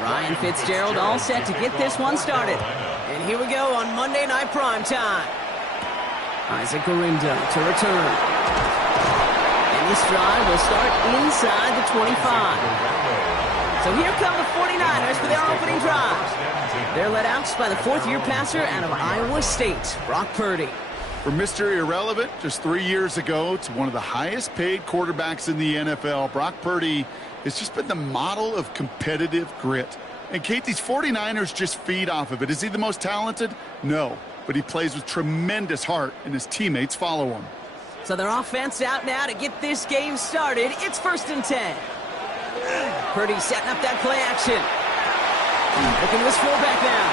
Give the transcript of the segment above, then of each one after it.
Ryan Fitzgerald all set to get this one started. And here we go on Monday Night Primetime. Isaac Gorindo to return. And this drive will start inside the 25. So here come the 49ers for their opening drive. They're led out by the fourth-year passer out of Iowa State, Brock Purdy. From Mr. Irrelevant just 3 years ago to one of the highest-paid quarterbacks in the NFL, Brock Purdy has just been the model of competitive grit. And Kate, these 49ers just feed off of it. Is he the most talented? No. But he plays with tremendous heart, and his teammates follow him. So their offense out now to get this game started. It's 1st and 10. Purdy setting up that play action. Looking to his fullback now.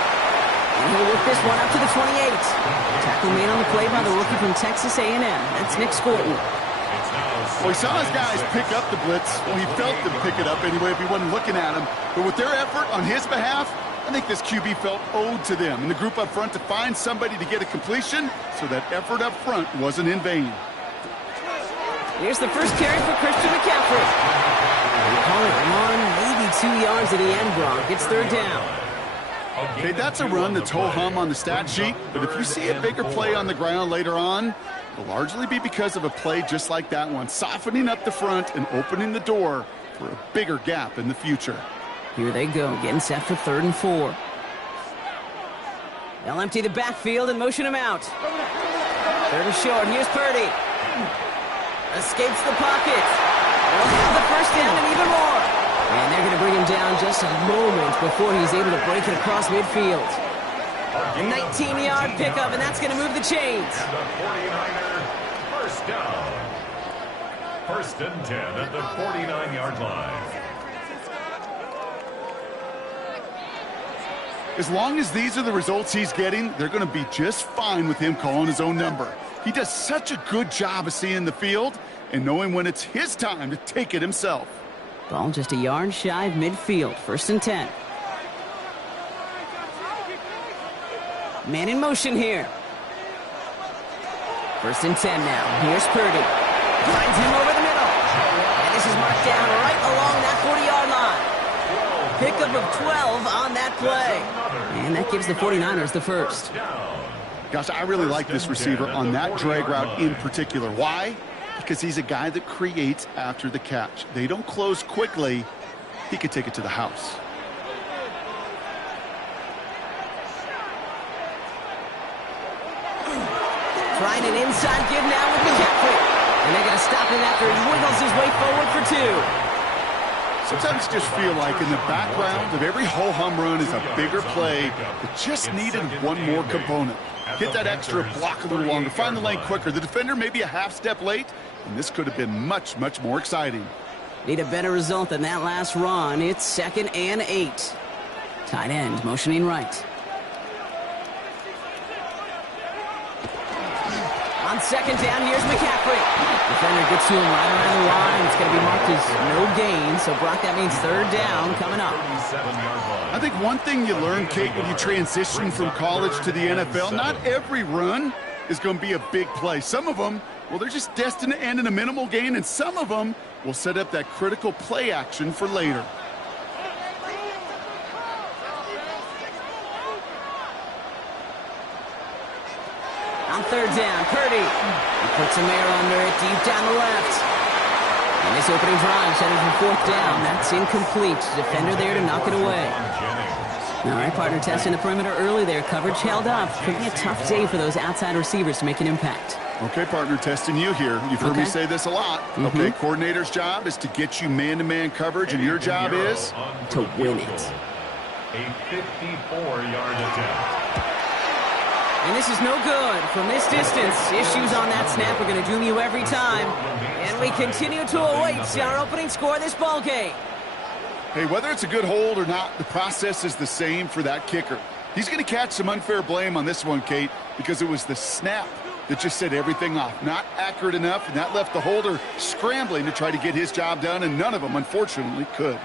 And he'll whip this one up to the 28. Tackle made on the play by the rookie from Texas A&M. That's Nick Scorton. Well, he saw his guys pick up the blitz. Well, he felt them pick it up anyway if he wasn't looking at him. But with their effort on his behalf, I think this QB felt owed to them and the group up front to find somebody to get a completion, so that effort up front wasn't in vain. Here's the first carry for Christian McCaffrey. We call it 1, maybe 2 yards at the end, Brock. It's 3rd down. Okay, that's a run that's ho-hum on the stat sheet, but if you see a bigger play on the ground later on, it'll largely be because of a play just like that one, softening up the front and opening the door for a bigger gap in the future. Here they go, getting set for 3rd and 4. They'll empty the backfield and motion him out. 3rd and short, here's Purdy. Escapes the pocket. They'll have the first down and even more. And they're going to bring him down just a moment before he's able to break it across midfield. A 19-yard pickup, and that's going to move the chains. And the 49er first down. 1st and 10 at the 49-yard line. As long as these are the results he's getting, they're going to be just fine with him calling his own number. He does such a good job of seeing the field and knowing when it's his time to take it himself. Ball just a yard shy of midfield. 1st and 10. Man in motion here. 1st and 10 now. Here's Purdy. Finds him over the middle. And this is marked down right along that 40-yard line. Pickup of 12 on that play. And that gives the 49ers the first. Gosh, I really like this receiver on that drag route in particular. Why? Because he's a guy that creates after the catch. They don't close quickly. He could take it to the house. Trying an inside give now with McCaffrey. And they're going to stop him after he wiggles his way forward for 2. Sometimes just feel like in the background of every ho-hum run is a bigger play that just needed one more component. Hit that extra block a little longer, find the lane quicker. The defender may be a half step late, and this could have been much, much more exciting. Need a better result than that last run. It's 2nd and 8. Tight end motioning right. On 2nd down, here's McCaffrey. Defender gets to him right around the line. It's going to be marked as no gain. So, Brock, that means 3rd down coming up. I think one thing you learn, Kate, when you transition from college to the NFL, not every run is going to be a big play. Some of them, well, they're just destined to end in a minimal gain, and some of them will set up that critical play action for later. On 3rd down, Purdy. He puts some air under it deep down the left. And this opening drive headed for 4th down. That's incomplete. Defender there to knock it away. All right, partner, testing the perimeter early there. Coverage held up. Could be a tough day for those outside receivers to make an impact. Okay, partner, testing you here. You've heard me say this a lot. Okay, coordinator's job is to get you man-to-man coverage, and your job is to win it. A 54-yard attempt. And this is no good from this distance. Issues on that snap are going to doom you every time. And we continue to await our opening score of this ball game. Hey, whether it's a good hold or not, the process is the same for that kicker. He's going to catch some unfair blame on this one, Kate, because it was the snap that just set everything off. Not accurate enough, and that left the holder scrambling to try to get his job done, and none of them, unfortunately, could.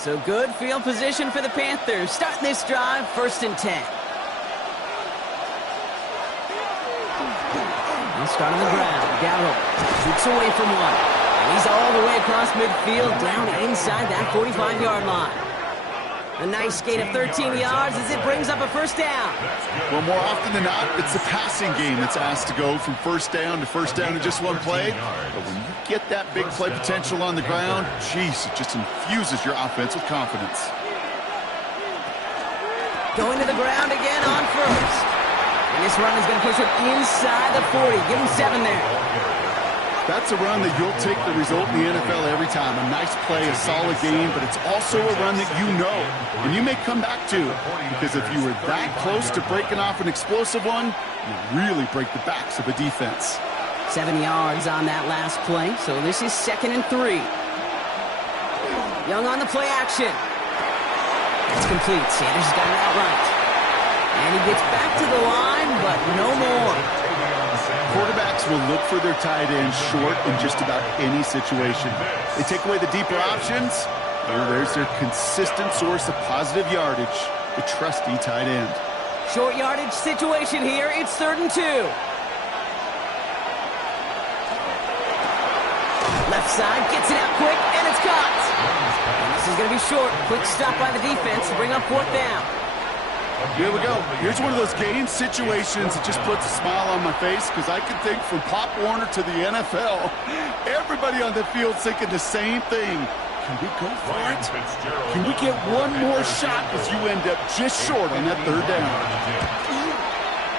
So good field position for the Panthers. Starting this drive, 1st and 10. They'll start on the ground. Gallup shoots away from one. And he's all the way across midfield, down inside that 45-yard line. A nice gain of 13 yards as it brings up a 1st down. Well, more often than not, it's the passing game that's asked to go from 1st down to 1st down in just one play. But when you get that big play potential on the ground, geez, it just infuses your offense with confidence. Going to the ground again on 1st. And this run is going to push him inside the 40. Give him 7 there. That's a run that you'll take the result in the NFL every time. A nice play, a solid game, but it's also a run that you know, and you may come back to, because if you were that close to breaking off an explosive one, you really break the backs of a defense. 7 yards on that last play, so this is 2nd and 3. Young on the play action. It's complete. Sanders has got it outright. And he gets back to the line, but no more. Quarterbacks will look for their tight end short in just about any situation. They take away the deeper options. Well, there's their consistent source of positive yardage, the trusty tight end. Short yardage situation here. It's 3rd and 2. Left side gets it out quick, and it's caught. And this is going to be short. Quick stop by the defense to bring up 4th down. Here we go. Here's one of those game situations that just puts a smile on my face, because I can think from Pop Warner to the NFL, everybody on the field thinking the same thing. Can we go for it? Can we get one more shot as you end up just short on that 3rd down?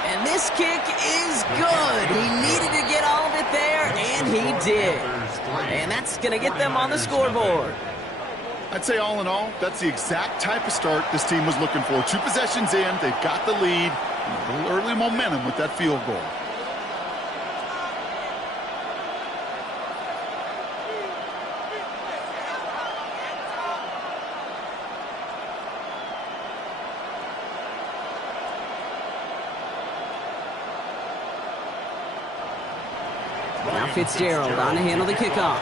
And this kick is good. He needed to get all of it there, and he did. And that's going to get them on the scoreboard. I'd say all in all, that's the exact type of start this team was looking for. 2 possessions in, they've got the lead, and a little early momentum with that field goal. Now Fitzgerald on to handle the kickoff.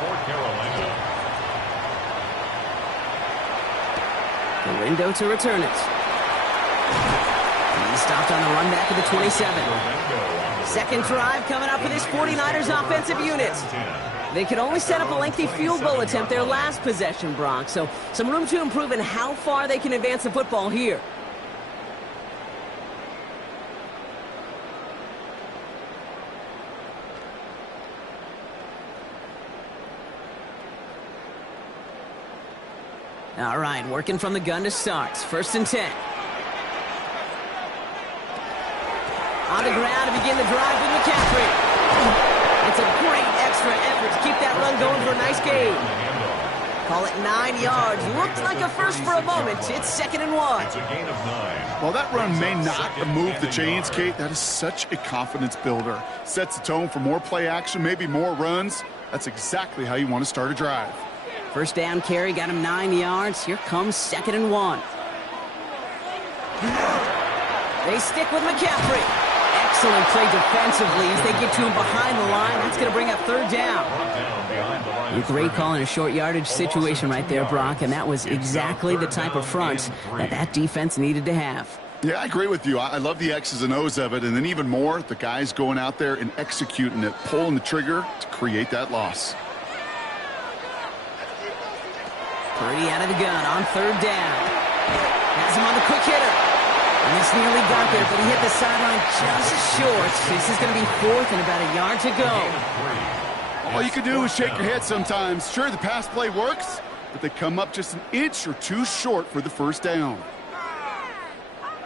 Window to return it. He stopped on the run back of the 27. 2nd drive coming up for this 49ers offensive unit. They could only set up a lengthy field goal attempt their last possession, Brock. So some room to improve in how far they can advance the football here. All right, working from the gun to start. 1st and 10. On the ground to begin the drive with McCaffrey. It's a great extra effort to keep that run going for a nice gain. Call it 9 yards. Looked like a first for a moment. It's 2nd and 1. While that run may not move the chains, Kate, that is such a confidence builder. Sets the tone for more play action, maybe more runs. That's exactly how you want to start a drive. 1st down carry got him 9 yards. Here comes 2nd and 1. They stick with McCaffrey. Excellent play defensively as they get to him behind the line. That's going to bring up 3rd down. A great call in a short yardage situation right there, Brock, and that was exactly the type of front that defense needed to have. Yeah, I agree with you. I love the X's and O's of it, and then even more, the guys going out there and executing it, pulling the trigger to create that loss. Purdy out of the gun on 3rd down. Has him on the quick hitter. And this nearly got there, but he hit the sideline just short. This is going to be 4th and about a yard to go. All you can do is shake your head sometimes. Sure, the pass play works, but they come up just an inch or 2 short for the 1st down.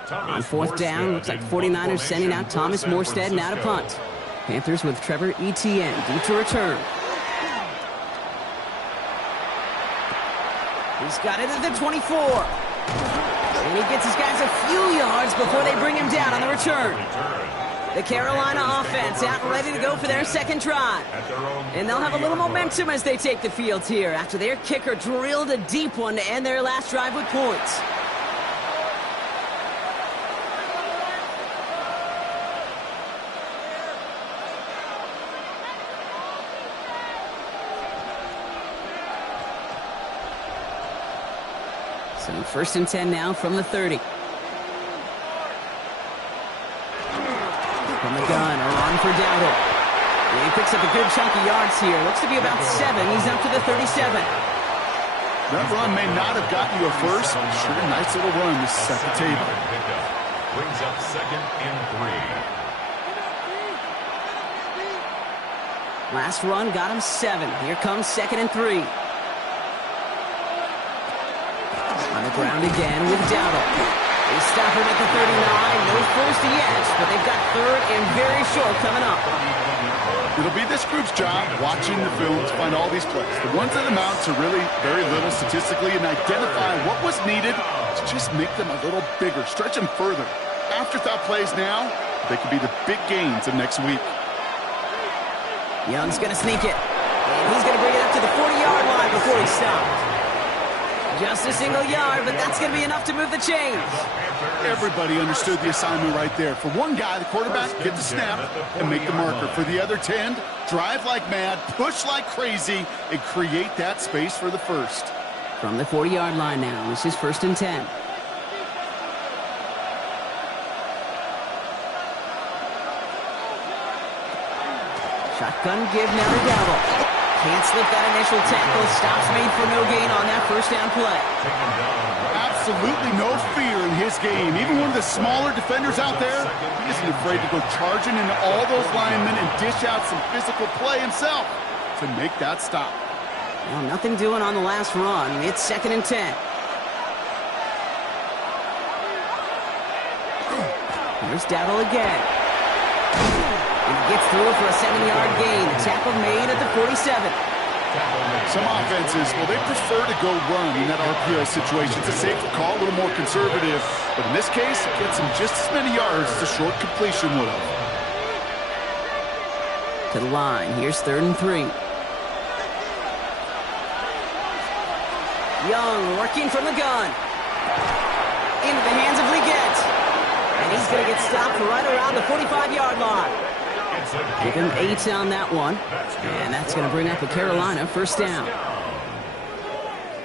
On 4th down, looks like 49ers sending out Thomas Morstead now to punt. Panthers with Trevor Etienne due to return. He's got it at the 24. And he gets his guys a few yards before they bring him down on the return. The Carolina offense out and ready to go for their 2nd drive. And they'll have a little momentum as they take the field here after their kicker drilled a deep one to end their last drive with points. So 1st and 10 now from the 30. From the gun, a run for Dowdle. He picks up a good chunk of yards here. Looks to be about 7. He's up to the 37. That run may not have gotten you a first. Sure, nice little run to set the table. Brings up 2nd and 3. Last run got him 7. Here comes 2nd and 3. On the ground again with Dowdle. They stop him at the 39. No first yet, but they've got 3rd and very short coming up. It'll be this group's job watching the film to find all these plays. The ones that amount to really very little statistically and identify what was needed to just make them a little bigger, stretch them further. Afterthought plays now, they could be the big gains of next week. Young's going to sneak it. And he's going to bring it up to the 40-yard line before he stops. Just a single yard, but that's going to be enough to move the chains. Everybody understood the assignment right there. For one guy, the quarterback, get the snap and make the marker. For the other 10, drive like mad, push like crazy, and create that space for the first. From the 40-yard line now, this is 1st and 10. Shotgun give now to Dowdle. Can't slip that initial tackle. Stops made for no gain on that 1st down play. Absolutely no fear in his game. Even one of the smaller defenders out there, he isn't afraid to go charging into all those linemen and dish out some physical play himself to make that stop. Well, nothing doing on the last run. It's 2nd and 10. Here's Dowdle again. And he gets through for a 7-yard gain. The tackle made at the 47. Some offenses, well, they prefer to go run in that RPO situation. It's a safer call, a little more conservative. But in this case, it gets him just as many yards as a short completion would have. To the line. Here's 3rd and 3. Young working from the gun. Into the hands of Leggett. And he's going to get stopped right around the 45-yard line. Give him 8 on that one. And that's going to bring up a Carolina 1st down.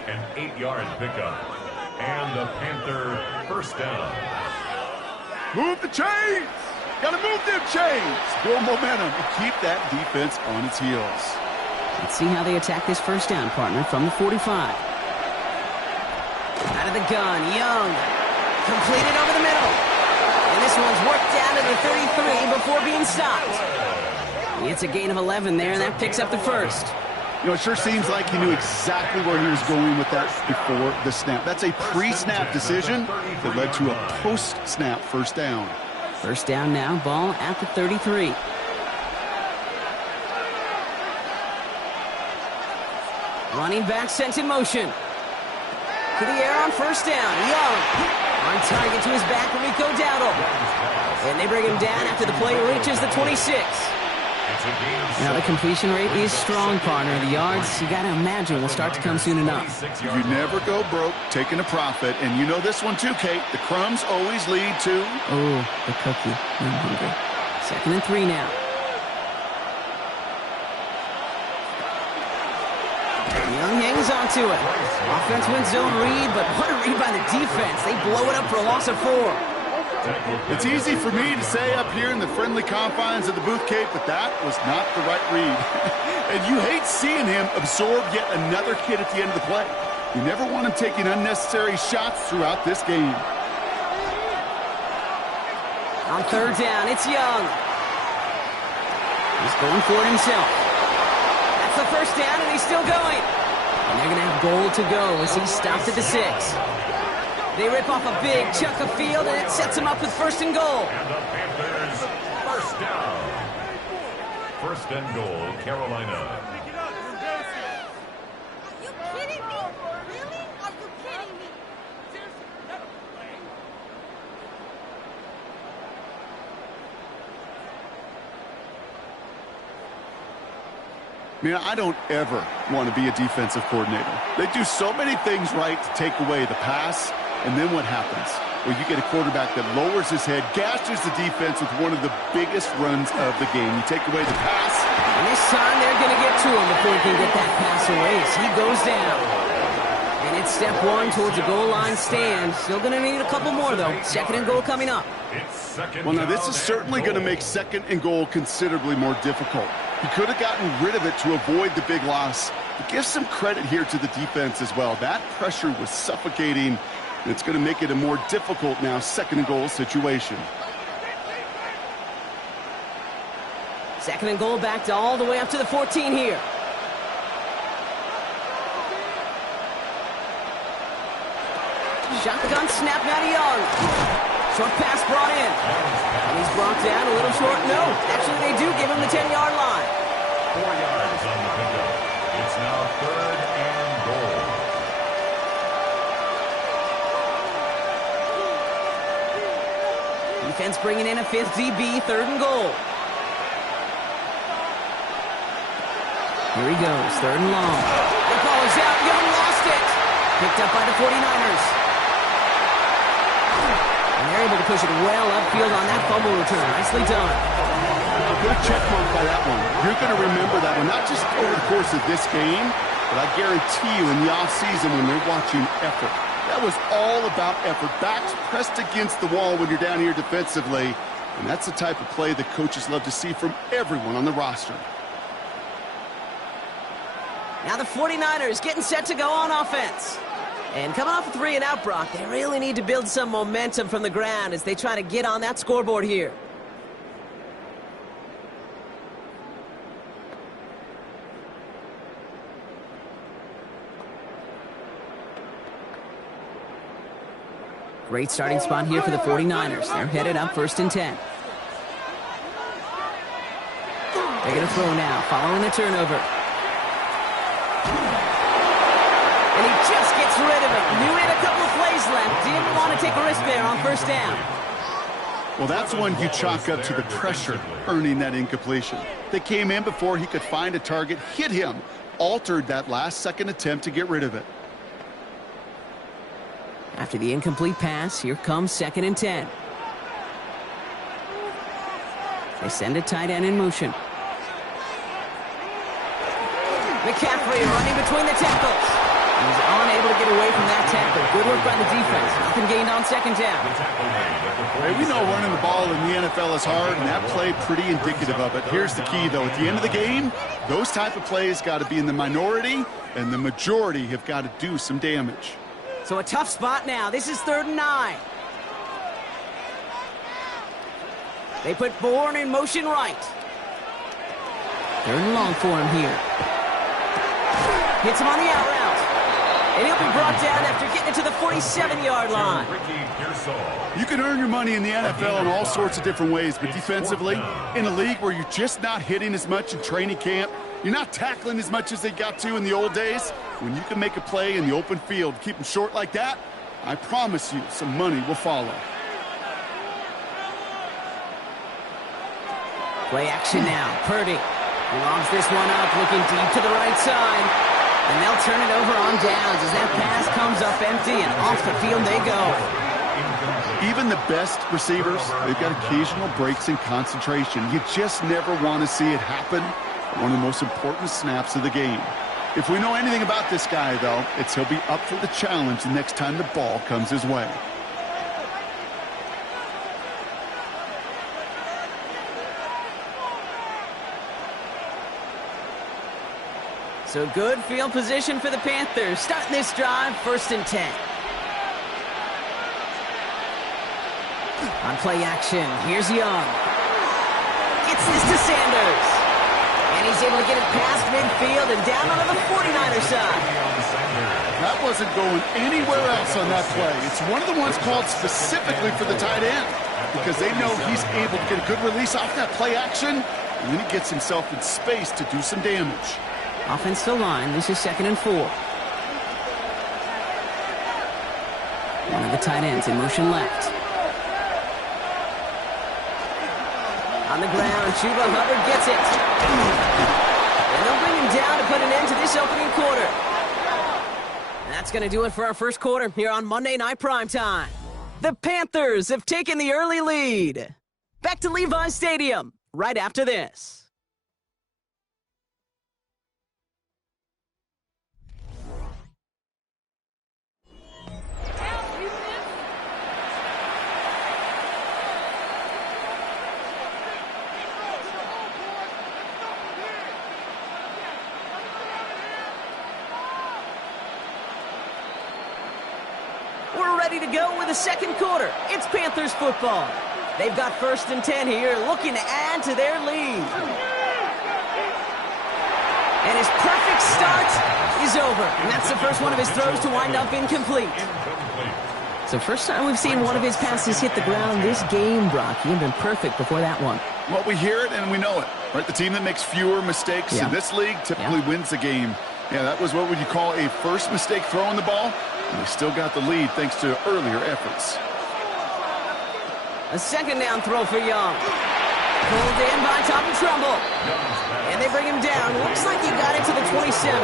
An 8-yard pickup. And the Panther 1st down. Move the chains! Got to move them chains! Build momentum and keep that defense on its heels. Let's see how they attack this 1st down, partner, from the 45. Out of the gun, Young. Completed over the middle. And this one's worked down to the 33 before being stopped. It's a gain of 11 there, and that picks up the 1st. You know, it sure seems like he knew exactly where he was going with that before the snap. That's a pre-snap decision that led to a post-snap 1st down. 1st down now, ball at the 33. Running back sent in motion. To the air on 1st down, Young. On target to his back, Rico Dowdle. And they bring him down after the play reaches the 26. Now the completion rate is strong, partner. The yards, you got to imagine, will start to come soon enough. You never go broke taking a profit. And you know this one too, Kate. The crumbs always lead to... Oh, the cookie. I'm hungry. 2nd and 3 now. Young hangs on to it. Offense wins zone read, but what a read by the defense. They blow it up for a loss of 4. It's easy for me to say up here in the friendly confines of the booth, Cape, but that was not the right read. And you hate seeing him absorb yet another kid at the end of the play. You never want him taking unnecessary shots throughout this game. On 3rd down, it's Young. He's going for it himself. That's the 1st down, and he's still going. And they're going to have goal to go as he stops at the 6. They rip off a big chunk of field, and it sets him up with 1st and goal. And the Panthers 1st down. 1st and goal, Carolina. Are you kidding me? Really? Are you kidding me? Man, I don't ever want to be a defensive coordinator. They do so many things right to take away the pass, and then what happens? Well, you get a quarterback that lowers his head, gashes the defense with one of the biggest runs of the game. You take away the pass. And this time they're going to get to him before he can get that pass away. So he goes down. And It's step one towards a goal line stand. Still going to need a couple more, though. Second and goal coming up. Well, now this is certainly going to make second and goal considerably more difficult. He could have gotten rid of it to avoid the big loss. But give some credit here to the defense as well. That pressure was suffocating, and it's going to make it a more difficult now second and goal situation. Second and goal backed all the way up to the 14 here. Shotgun snap now to Young. Short pass brought in. And he's brought down a little short. No, actually they do give him the 10-yard line. 4 yards on the pickup. It's now third and goal. Defense bringing in a fifth DB, third and goal. Here he goes, third and long. The ball is out. Young lost it. Picked up by the 49ers. And they're able to push it well upfield on that fumble return. Nicely done. A good check mark by that one. You're going to remember that one, not just over the course of this game, but I guarantee you in the offseason when they're watching effort. That was all about effort. Backs pressed against the wall when you're down here defensively, and that's the type of play that coaches love to see from everyone on the roster. Now the 49ers getting set to go on offense. And coming off a 3-and-out, Brock, they really need to build some momentum from the ground as they try to get on that scoreboard here. Great starting spot here for the 49ers. They're headed up first and 10. They're going to throw now, following the turnover. And he just gets rid of it. Knew he had a couple of plays left. Didn't want to take a risk there on first down. Well, that's one you chalk up to the pressure earning that incompletion. They came in before he could find a target, hit him, altered that last-second attempt to get rid of it. After the incomplete pass, here comes second and 10. They send a tight end in motion. McCaffrey running between the tackles. He's unable to get away from that tackle. Good work by the defense. Nothing gained on second down. Hey, we know running the ball in the NFL is hard, and that play pretty indicative of it. Here's the key, though. At the end of the game, those type of plays got to be in the minority, and the majority have got to do some damage. So a tough spot now. This is 3rd and 9. They put Bourne in motion right. 3rd and long for him here. Hits him on the out route. And he'll be brought down after getting it to the 47-yard line. You can earn your money in the NFL in all sorts of different ways, but defensively, in a league where you're just not hitting as much in training camp, you're not tackling as much as they got to in the old days, when you can make a play in the open field, keep them short like that, I promise you some money will follow. Play action now. Purdy lobs this one up, looking deep to the right side. And they'll turn it over on downs as that pass comes up empty, and off the field they go. Even the best receivers, they've got occasional breaks in concentration. You just never want to see it happen at one of the most important snaps of the game. If we know anything about this guy, though, it's he'll be up for the challenge the next time the ball comes his way. So good field position for the Panthers. Starting this drive, 1st and 10. On play action, here's Young. Gets this to Sanders. And he's able to get it past midfield and down onto the 49er side. That wasn't going anywhere else on that play. It's one of the ones called specifically for the tight end because they know he's able to get a good release off that play action, and then he gets himself in space to do some damage. Offensive line, this is 2nd and 4. One of the tight ends in motion left. On the ground, Chuba Hubbard gets it. And they'll bring him down to put an end to this opening quarter. And that's going to do it for our first quarter here on Monday Night Primetime. The Panthers have taken the early lead. Back to Levi's Stadium right after this. ready to go with the second quarter. It's Panthers football. They've got 1st and 10 here, looking to add to their lead. And his perfect start is over. And that's the first one of his throws to wind up incomplete. So first time we've seen one of his passes hit the ground this game, Brock. He had been perfect before that one. Well, we hear it and we know it. Right? The team that makes fewer mistakes in this league typically wins the game. Yeah, that was what would you call a first mistake throwing the ball. And they still got the lead thanks to earlier efforts. A second down throw for Young. Pulled in by Tommy Trumbull. And they bring him down. Looks like he got it to the 27.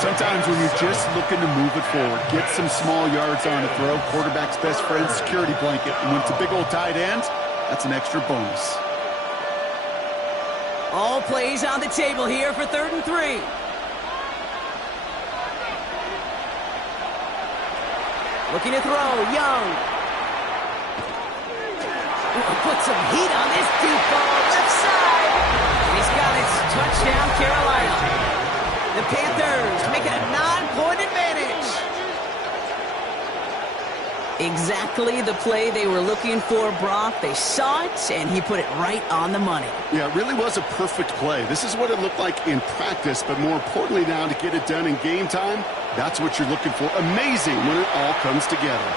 Sometimes when you're just looking to move it forward, get some small yards on a throw, quarterback's best friend, security blanket. And when it's a big old tight end, that's an extra bonus. All plays on the table here for 3rd and 3. Looking to throw, Young. Put some heat on this deep ball, left side. And he's got it. Touchdown, Carolina. The Panthers make it a 9-point advantage. Exactly the play they were looking for, Brock. They saw it, and he put it right on the money. Yeah, it really was a perfect play. This is what it looked like in practice, but more importantly now to get it done in game time, that's what you're looking for. Amazing when it all comes together.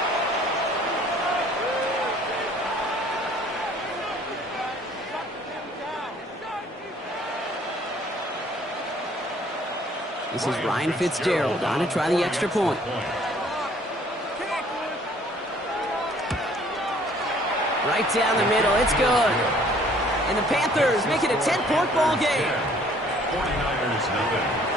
This is Ryan Fitzgerald on to try the extra point. Right down the middle, it's good. And the Panthers make it a 10-point ball game. 49ers nothing.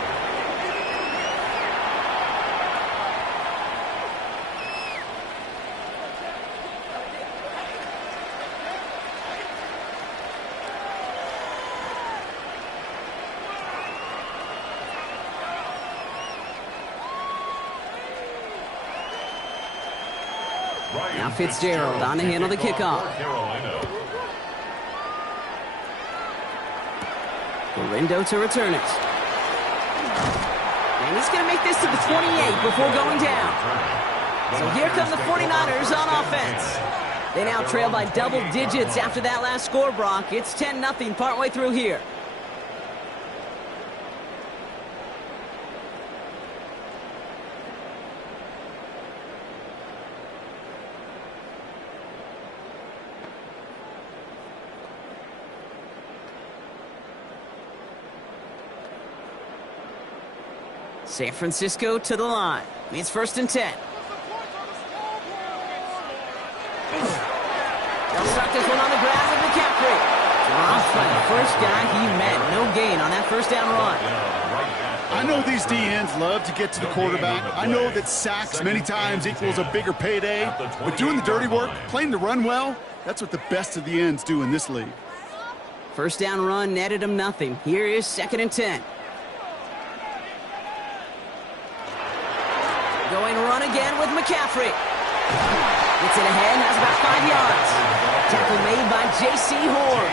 Now Fitzgerald on to handle the kickoff. Gorindo to return it. And he's going to make this to the 28 before going down. So here come the 49ers on offense. They now trail by double digits after that last score, Brock. It's 10-0 partway through here. San Francisco to the line. It's 1st and 10. They'll start this one on the ground with McCaffrey. Dropped by the first guy he met. No gain on that first down run. I know these D-ends love to get to the quarterback. I know that sacks many times equals a bigger payday. But doing the dirty work, playing to run well, that's what the best of the ends do in this league. First down run netted him nothing. Here is 2nd and 10. Going run again with McCaffrey. Gets it ahead, has about 5 yards. Tackle made by J.C. Horn.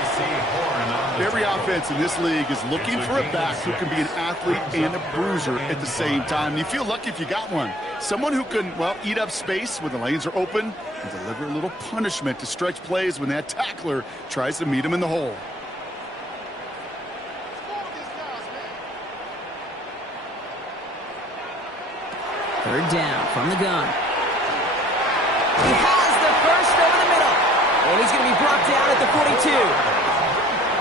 Every offense in this league is looking for a back who can be an athlete and a bruiser at the same time. You feel lucky if you got one. Someone who can, well, eat up space when the lanes are open and deliver a little punishment to stretch plays when that tackler tries to meet him in the hole. Third down from the gun. He has the first over the middle. And he's going to be brought down at the 42.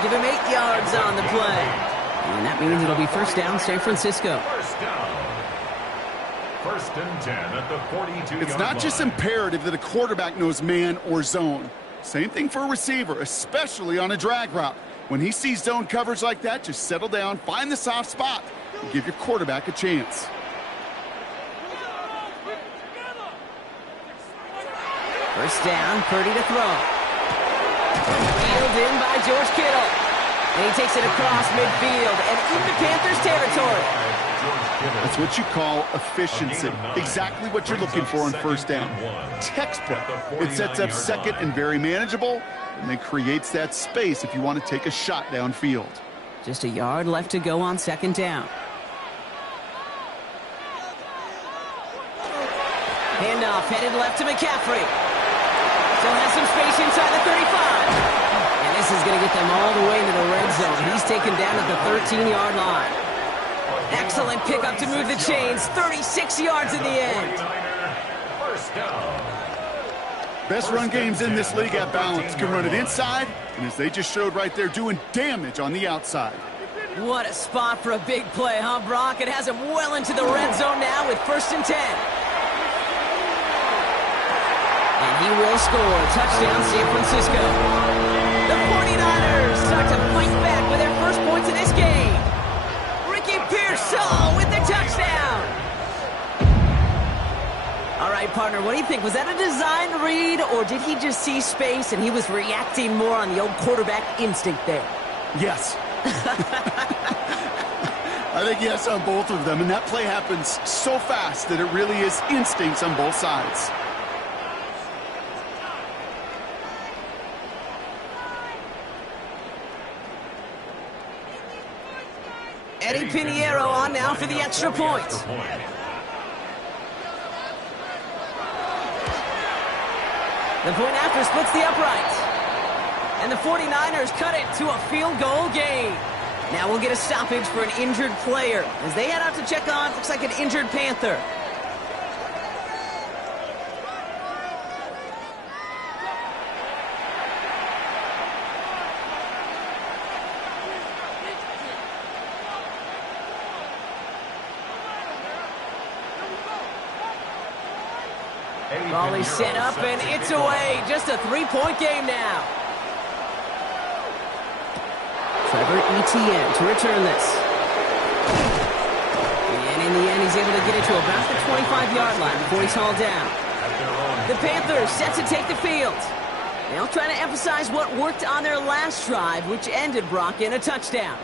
Give him 8 yards on the play. And that means it'll be first down, San Francisco. First down. 1st and 10 at the 42-yard It's not just imperative that a quarterback knows man or zone. Same thing for a receiver, especially on a drag route. When he sees zone coverage like that, just settle down, find the soft spot, and give your quarterback a chance. First down, Purdy to throw. Wheeled in by George Kittle. And he takes it across midfield and into Panthers territory. That's what you call efficiency. Exactly what you're looking for on first down. Textbook. It sets up second and very manageable, and then creates that space if you want to take a shot downfield. Just a yard left to go on 2nd down. Hand handoff, headed left to McCaffrey. Still has some space inside the 35. And this is going to get them all the way into the red zone. He's taken down at the 13-yard line. Excellent pickup to move the chains. 36 yards in the end. First down. Best run games in this league at balance. Can run it inside, and as they just showed right there, doing damage on the outside. What a spot for a big play, huh, Brock? It has him well into the red zone now with 1st and 10. And he will score. Touchdown, San Francisco. The 49ers start to fight back with their first points of this game. Ricky Pearsall with the touchdown. All right, partner, what do you think? Was that a design read, or did he just see space and he was reacting more on the old quarterback instinct there? Yes. I think yes on both of them, and that play happens so fast that it really is instincts on both sides. Eddie Pinheiro on now for the extra point. The point after splits the upright. And the 49ers cut it to a field goal game. Now we'll get a stoppage for an injured player as they head out to check on, looks like an injured Panther. Volley set up and it's away. Just a 3-point game now. Trevor Etienne to return this. And in the end, he's able to get it to about the 25-yard line before he's hauled down. The Panthers set to take the field. They'll try to emphasize what worked on their last drive, which ended, Brock, in a touchdown.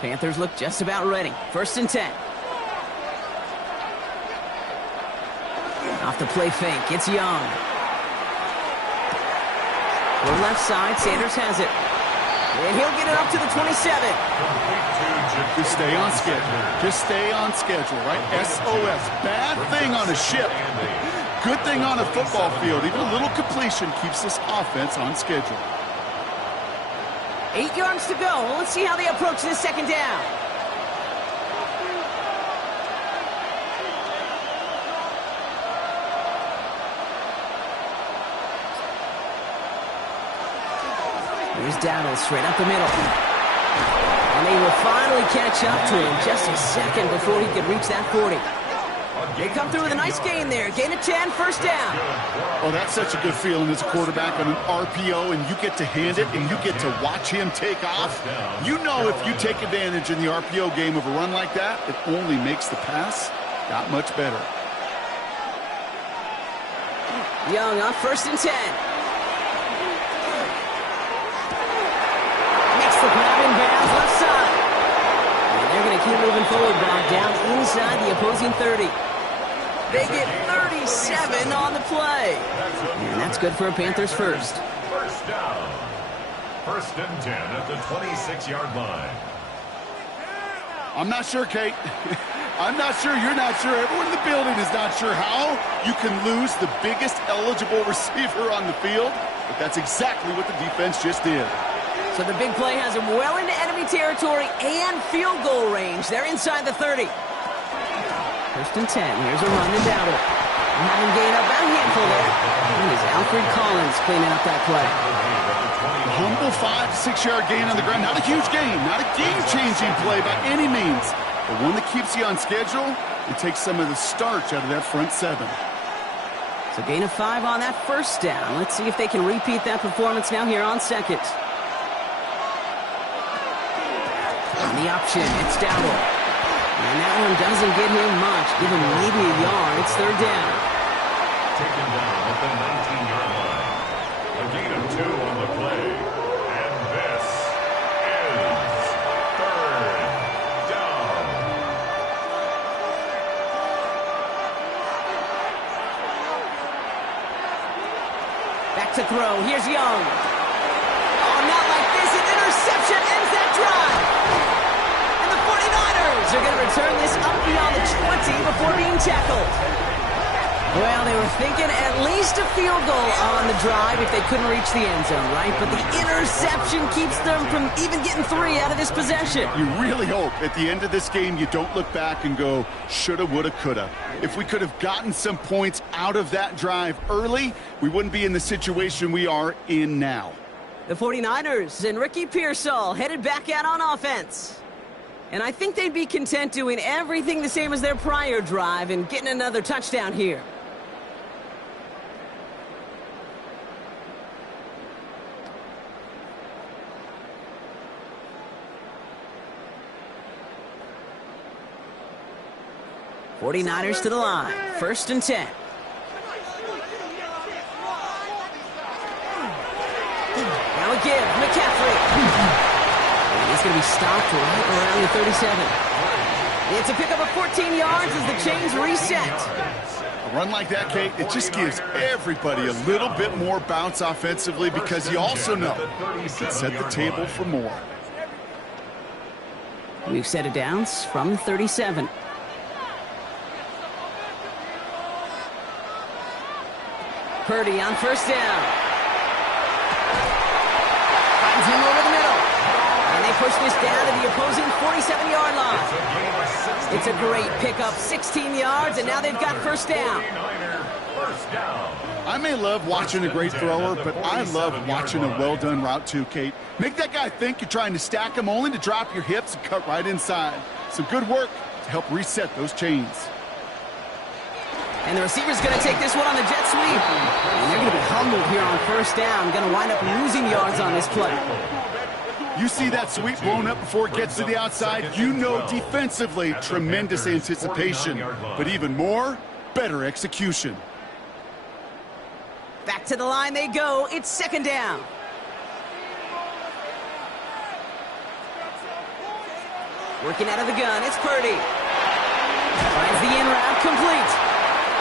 Panthers look just about ready. 1st and 10. Off the play fake, it's Young. To the left side, Sanders has it. And he'll get it up to the 27. Just stay on schedule. Just stay on schedule, right? SOS. Bad thing on a ship. Good thing on a football field. Even a little completion keeps this offense on schedule. 8 yards to go. Well, let's see how they approach this 2nd down. Here's Dowdle straight up the middle. And they will finally catch up to him just a second before he could reach that 40. They come through with a nice gain there. Gain of 10, 1st down. Oh, that's such a good feeling as a quarterback on an RPO, and you get to hand it, and you get to watch him take off. You know if you take advantage in the RPO game of a run like that, it only makes the pass that much better. Young on 1st and 10. Makes the grab in bounds left side. And they're going to keep moving forward, Brock, down inside the opposing 30. They get 37 on the play. And that's good for a Panthers first. First down. 1st and 10 at the 26-yard line. I'm not sure, Kate. I'm not sure. You're not sure. Everyone in the building is not sure how you can lose the biggest eligible receiver on the field. But that's exactly what the defense just did. So the big play has him well into enemy territory and field goal range. They're inside the 30. 1st and 10. Here's a run to Dowdle. Having gained up a handful there. And is Alfred Collins cleaning up that play. A humble 5 to 6 yard gain on the ground. Not a huge gain. Not a game-changing play by any means. But one that keeps you on schedule and takes some of the starch out of that front 7. So gain of 5 on that 1st down. Let's see if they can repeat that performance now here on 2nd. On the option, it's Dowdle. And that one doesn't get him much. Give him maybe a yard. It's 3rd down. Taken down at the 19-yard line. A gain of 2 on the play. And this is 3rd down. throw. Here's Young. Oh, not like this. An interception ends that drive. And the 49ers are going to return this up beyond the 20 before being tackled. Well, they were thinking at least a field goal on the drive if they couldn't reach the end zone, right? But the interception keeps them from even getting 3 out of this possession. You really hope at the end of this game you don't look back and go, shoulda, woulda, coulda. If we could have gotten some points out of that drive early, we wouldn't be in the situation we are in now. The 49ers and Ricky Pearsall headed back out on offense. And I think they'd be content doing everything the same as their prior drive and getting another touchdown here. '49ers to the line. 1st and 10. Now a give. McCaffrey. And he's going to be stopped right around the 37. It's a pickup of 14 yards as the chains reset. A run like that, Kate, it just gives everybody a little bit more bounce offensively because you also know you can set the table for more. We've set it down from the 37. Purdy on 1st down. Finds him over the middle. And they push this down to the opposing 47-yard line. It's a great pickup, 16 yards, and now they've got 1st down. I may love watching a great thrower, but I love watching a well-done route too, Kate. Make that guy think you're trying to stack him only to drop your hips and cut right inside. Some good work to help reset those chains. And the receiver's going to take this one on the jet sweep. And they're going to be humbled here on 1st down. Going to wind up losing yards on this play. You see that sweep blown up before it gets to the outside, you know defensively, tremendous anticipation. But even more, better execution. Back to the line they go. It's 2nd down. Working out of the gun, it's Purdy. Finds the in route complete.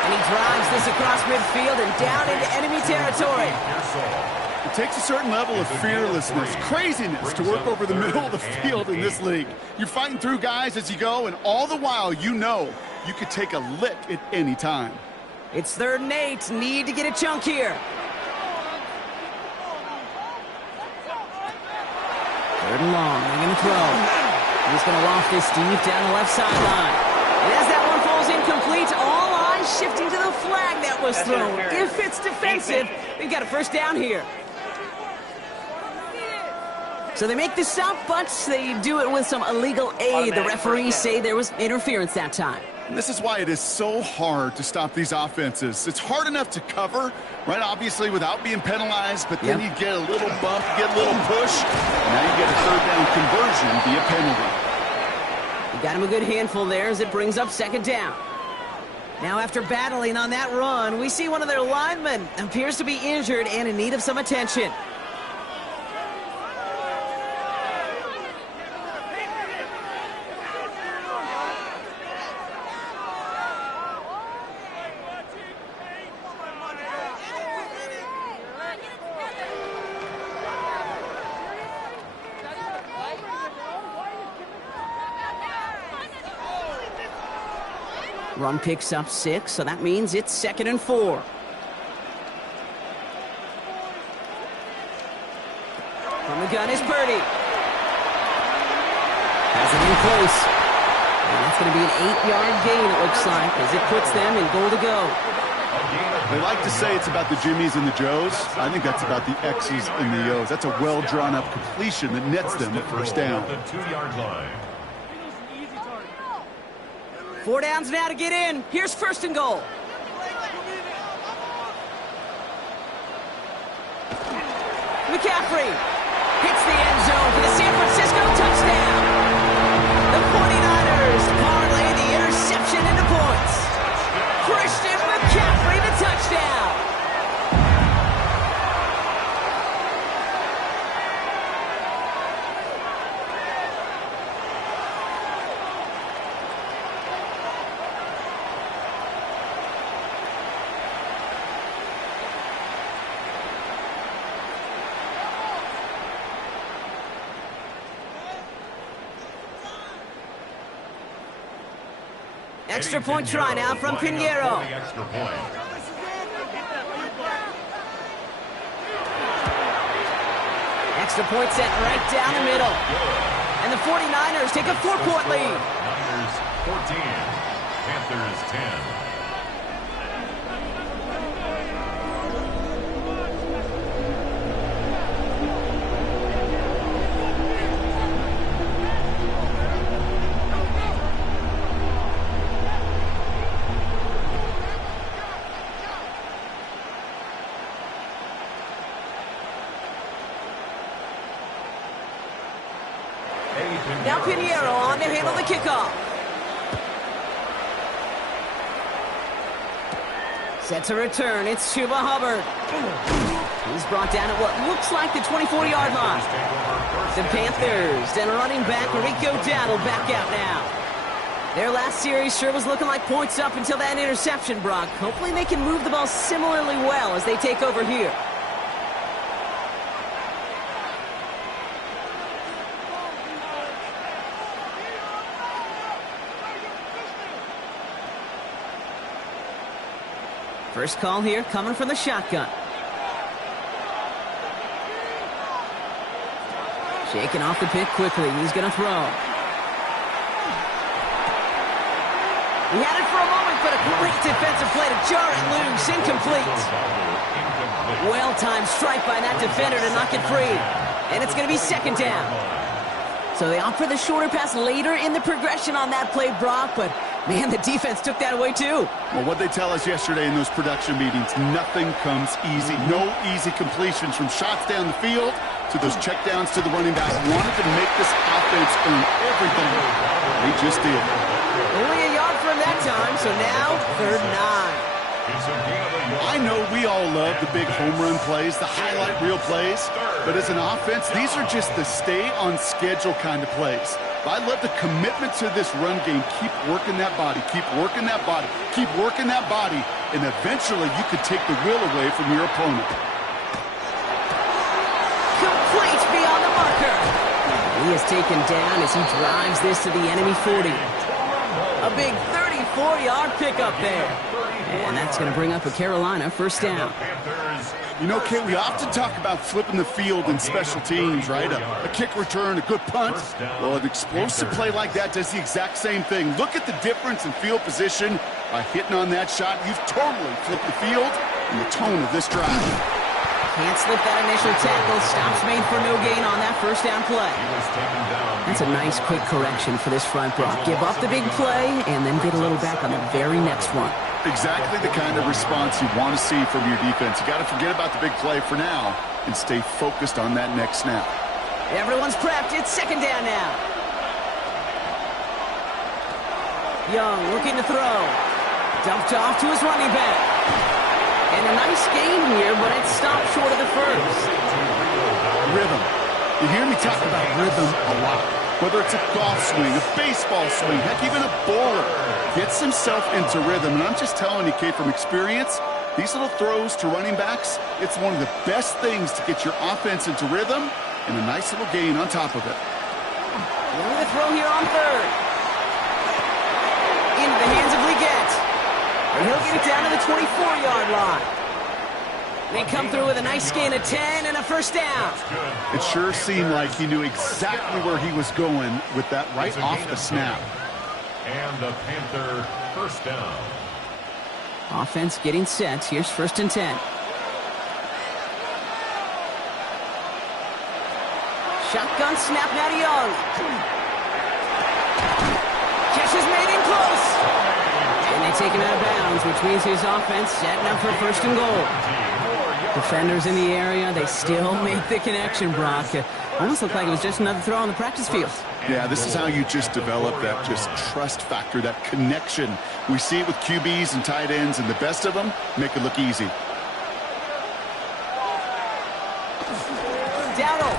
And he drives this across midfield and down into enemy territory. It takes a certain level of fearlessness, craziness to work over the middle of the field in this league. You're fighting through guys as you go, and all the while you know you could take a lick at any time. It's 3rd and 8. Need to get a chunk here. 3rd and long. They're going to throw. He's going to loft this deep down the left sideline. And as that one falls incomplete, all eyes shifting to the flag that was thrown. If it's defensive, they've got a 1st down here. So they make the stop, but they do it with some illegal aid. The referees say there was interference that time. And this is why it is so hard to stop these offenses. It's hard enough to cover, right, obviously, without being penalized, but then you get a little bump, you get a little push, and now you get a 3rd down conversion via penalty. You got him a good handful there as it brings up 2nd down. Now, after battling on that run, we see one of their linemen appears to be injured and in need of some attention. Run picks up 6, so that means it's 2nd and 4. From the gun is Purdy. Has it in close. And that's going to be an 8-yard gain, it looks like, as it puts them in goal to go. They like to say it's about the Jimmies and the Joes. I think that's about the X's and the O's. That's a well-drawn-up completion that nets them a 1st down. 2-yard line. 4 downs now to get in. Here's 1st and goal. McCaffrey hits the end zone for the San Francisco touchdown. The 49ers parlay the interception into points. Christian McCaffrey, the touchdown. Extra point try now from Pinheiro. Extra point. Extra point set right down the middle. And the 49ers take a 4-point lead. Niners 14, Panthers 10. Now Pinheiro on to handle the kickoff. Sets a return. It's Chuba Hubbard. He's brought down at what looks like the 24-yard line. The Panthers and running back Rico Dowdle back out now. Their last series sure was looking like points up until that interception, Brock. Hopefully they can move the ball similarly well as they take over here. First call here coming from the shotgun. Shaking off the pick quickly. He's going to throw. He had it for a moment, but a great defensive play to jar it loose. Incomplete. Well-timed strike by that defender to knock it free. And it's going to be second down. So they opt for the shorter pass later in the progression on that play, Brock, but man, the defense took that away too. Well, what they tell us yesterday in those production meetings, nothing comes easy. No easy completions from shots down the field to those checkdowns to the running back. Wanted to make this offense earn everything. They just did. Only a yard from that time, so now 3rd and 9. I know we all love the big home run plays, the highlight reel plays, but as an offense, these are just the stay-on-schedule kind of plays. I love the commitment to this run game. Keep working that body, keep working that body, keep working that body, and eventually you could take the will away from your opponent. Complete beyond the marker. He is taken down as he drives this to the enemy 40. A big 34-yard pickup there. And that's going to bring up a Carolina first down. You know, Kate, we often talk about flipping the field in special teams, right? A kick return, a good punt. Well, an explosive play like that does the exact same thing. Look at the difference in field position. By hitting on that shot, you've totally flipped the field and the tone of this drive. Can't slip that initial tackle. Stops made for no gain on that first down play. That's a nice quick correction for this front block. Give up the big play and then get a little back on the very next one. Exactly the kind of response you want to see from your defense. You got to forget about the big play for now and stay focused on that next snap. Everyone's prepped. It's second down now. Young looking to throw. Dumped off to his running back. And a nice gain here, but it stopped short of the first. Rhythm. You hear me talk about rhythm a lot. Whether it's a golf swing, a baseball swing, heck, even a bowler gets himself into rhythm. And I'm just telling you, Kate, from experience, these little throws to running backs, it's one of the best things to get your offense into rhythm and a nice little gain on top of it. Only the throw here on 3rd. Into the hands of Leggett. And he'll get it down to the 24-yard line. They come through with a nice gain of 10 and a first down. It sure seemed like he knew exactly where he was going with that right off the snap. And the Panther first down. Offense getting set. Here's 1st and 10. Shotgun snap now to Young. Catch is made in close. And they take him out of bounds, which means his offense setting up for 1st and goal. Defenders in the area, they still make the connection, Brock. Almost looked like it was just another throw on the practice field. Yeah, this is how you just develop that just trust factor, that connection. We see it with QBs and tight ends, and the best of them make it look easy. Dowdle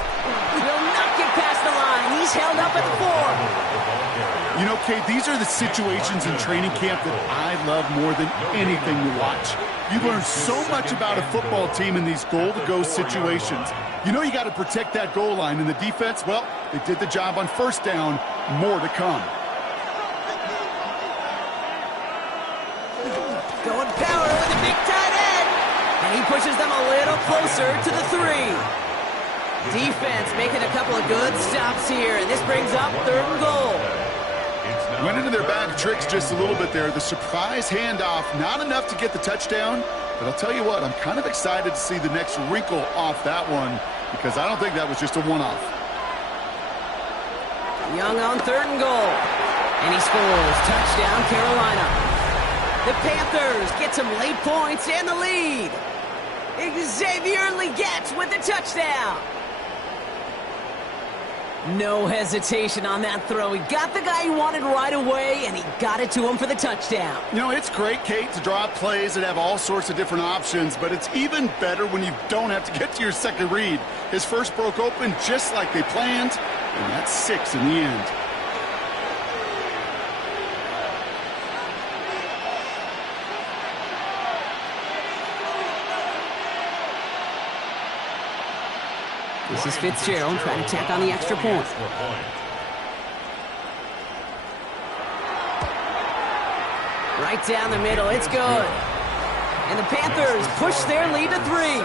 will not get past the line. He's held up at 4. You know, Kate, these are the situations in training camp that I love more than anything to watch. You learn so much about a football team in these goal-to-go situations. You know you got to protect that goal line, and the defense, well, they did the job on 1st down. More to come. Going power with a big tight end. And he pushes them a little closer to the 3. Defense making a couple of good stops here, and this brings up 3rd and goal. Went into their bag of tricks just a little bit there. The surprise handoff, not enough to get the touchdown, but I'll tell you what, I'm kind of excited to see the next wrinkle off that one because I don't think that was just a one-off. Young on 3rd and goal, and he scores. Touchdown, Carolina. The Panthers get some late points and the lead. Xavier Legette with the touchdown. No hesitation on that throw. He got the guy he wanted right away, and he got it to him for the touchdown. You know, it's great, Kate, to draw up plays that have all sorts of different options, but it's even better when you don't have to get to your second read. His first broke open just like they planned, and that's 6 in the end. This is Fitzgerald trying to tack on the extra point. Right down the middle, it's good. And the Panthers push their lead to 3.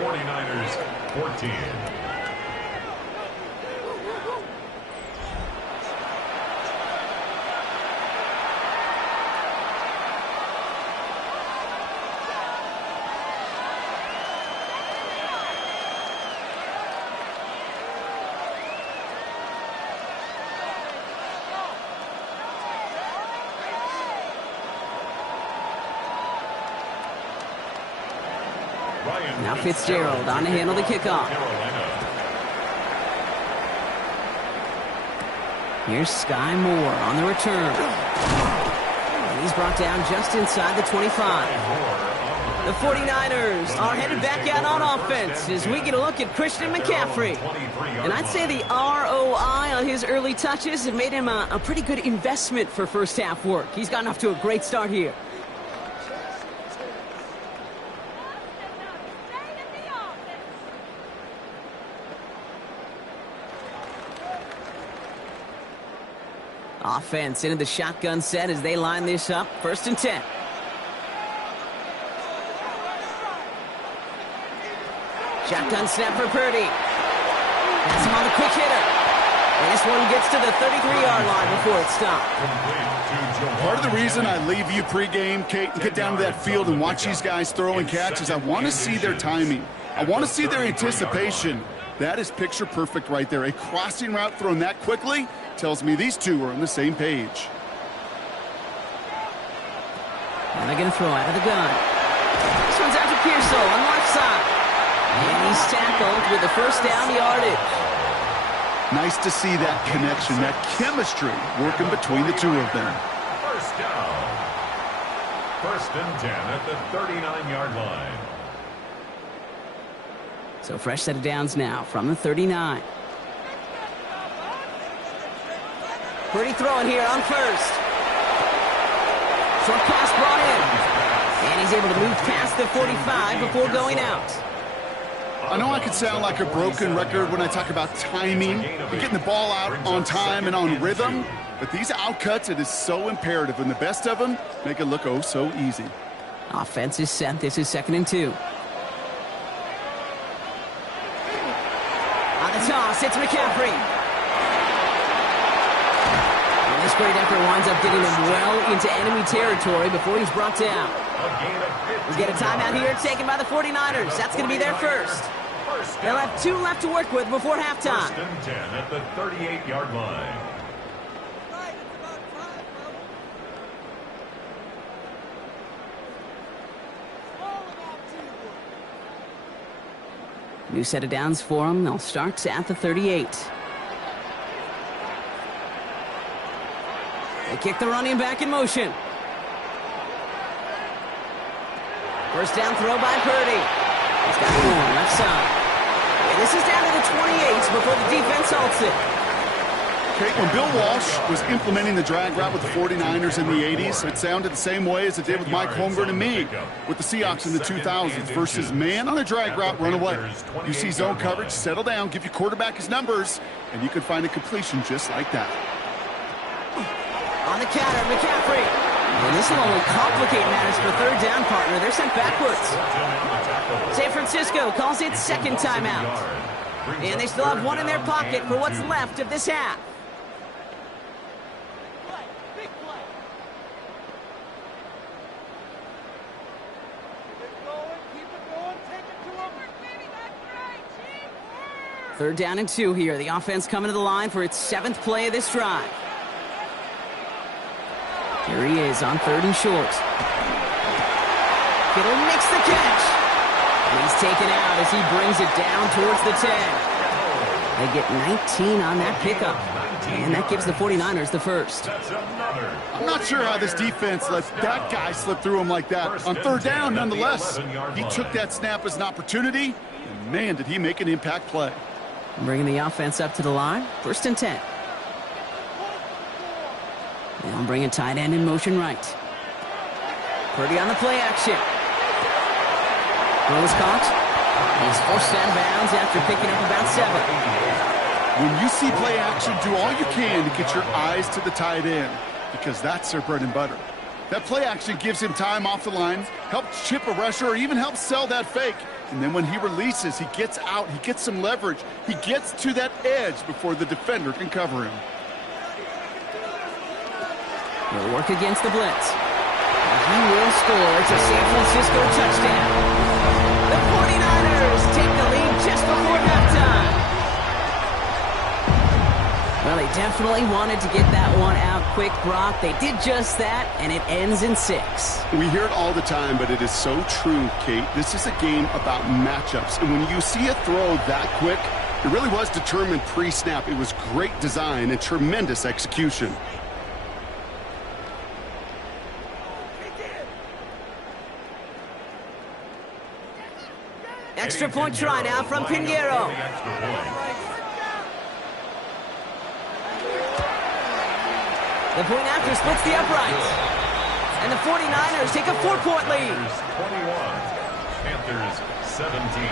49ers 14. Now Fitzgerald on to handle the kickoff. Here's Sky Moore on the return. And he's brought down just inside the 25. The 49ers are headed back out on offense as we get a look at Christian McCaffrey. And I'd say the ROI on his early touches have made him a pretty good investment for first half work. He's gotten off to a great start here. Offense into the shotgun set as they line this up. 1st and 10. Shotgun snap for Purdy. That's him on the quick hitter. And this one gets to the 33-yard line before it's stopped. Part of the reason I leave you pregame, Kate, and get down to that field and watch these guys throw and catch is I want to see their timing. I want to see their anticipation. That is picture perfect right there. A crossing route thrown that quickly tells me these two are on the same page. And they're going to throw out of the gun. This one's out to Pearsall on the left side. And he's tackled with the first down yardage. Nice to see that connection, that chemistry working between the two of them. First down. 1st and 10 at the 39-yard line. So fresh set of downs now from the 39. Purdy throwing here on 1st. Short pass brought in. And he's able to move past the 45 before going out. I know I could sound like a broken record when I talk about timing and getting the ball out on time and on rhythm, but these outcuts, it is so imperative, and the best of them make it look oh so easy. Offense is set. This is 2nd and 2. On the toss, it's McCaffrey. And this great effort winds up getting him well into enemy territory before he's brought down. We get a timeout here taken by the 49ers. That's going to be their first. They'll have 2 left to work with before halftime. 1st and 10 at the 38-yard line. New set of downs for them. They'll start at the 38. They kick the running back in motion. First down throw by Purdy. He's got Moore left side. And this is down to the 28 before the defense halts it. Kate, when Bill Walsh was implementing the drag route with the 49ers in the 80s, it sounded the same way as it did with Mike Holmgren and me with the Seahawks in the 2000s versus man on a drag route, run away. You see zone coverage, settle down, give your quarterback his numbers, and you can find a completion just like that. On the counter, McCaffrey. And this will only complicate matters for third down, partner. They're sent backwards. San Francisco calls it second timeout. And they still have one in their pocket for what's left of this half. Third down and 2 here. The offense coming to the line for its 7th play of this drive. Here he is on 3rd and short. Kittle makes the catch. And he's taken out as he brings it down towards the 10. They get 19 on that pickup. And that gives the 49ers the first. I'm not sure how this defense lets that guy slip through him like that. On 3rd down, nonetheless, he took that snap as an opportunity. And man, did he make an impact play. Bringing the offense up to the line. 1st and 10. They'll bring a tight end in motion right. Purdy on the play action. Throw is caught. He's forced out of bounds after picking up about 7. When you see play action, do all you can to get your eyes to the tight end, because that's their bread and butter. That play action gives him time off the line, helps chip a rusher, or even helps sell that fake. And then when he releases, he gets out, he gets some leverage. He gets to that edge before the defender can cover him. He'll work against the blitz. He will score. It's a San Francisco touchdown. The 49ers take the lead just before halftime. Well, they definitely wanted to get that one out quick, Brock. They did just that, and it ends in 6. We hear it all the time, but it is so true, Kate. This is a game about matchups. And when you see a throw that quick, it really was determined pre-snap. It was great design and tremendous execution. Extra point try now from Pinheiro. The point after splits the uprights. And the 49ers take a 4-point lead. 21, Panthers 17.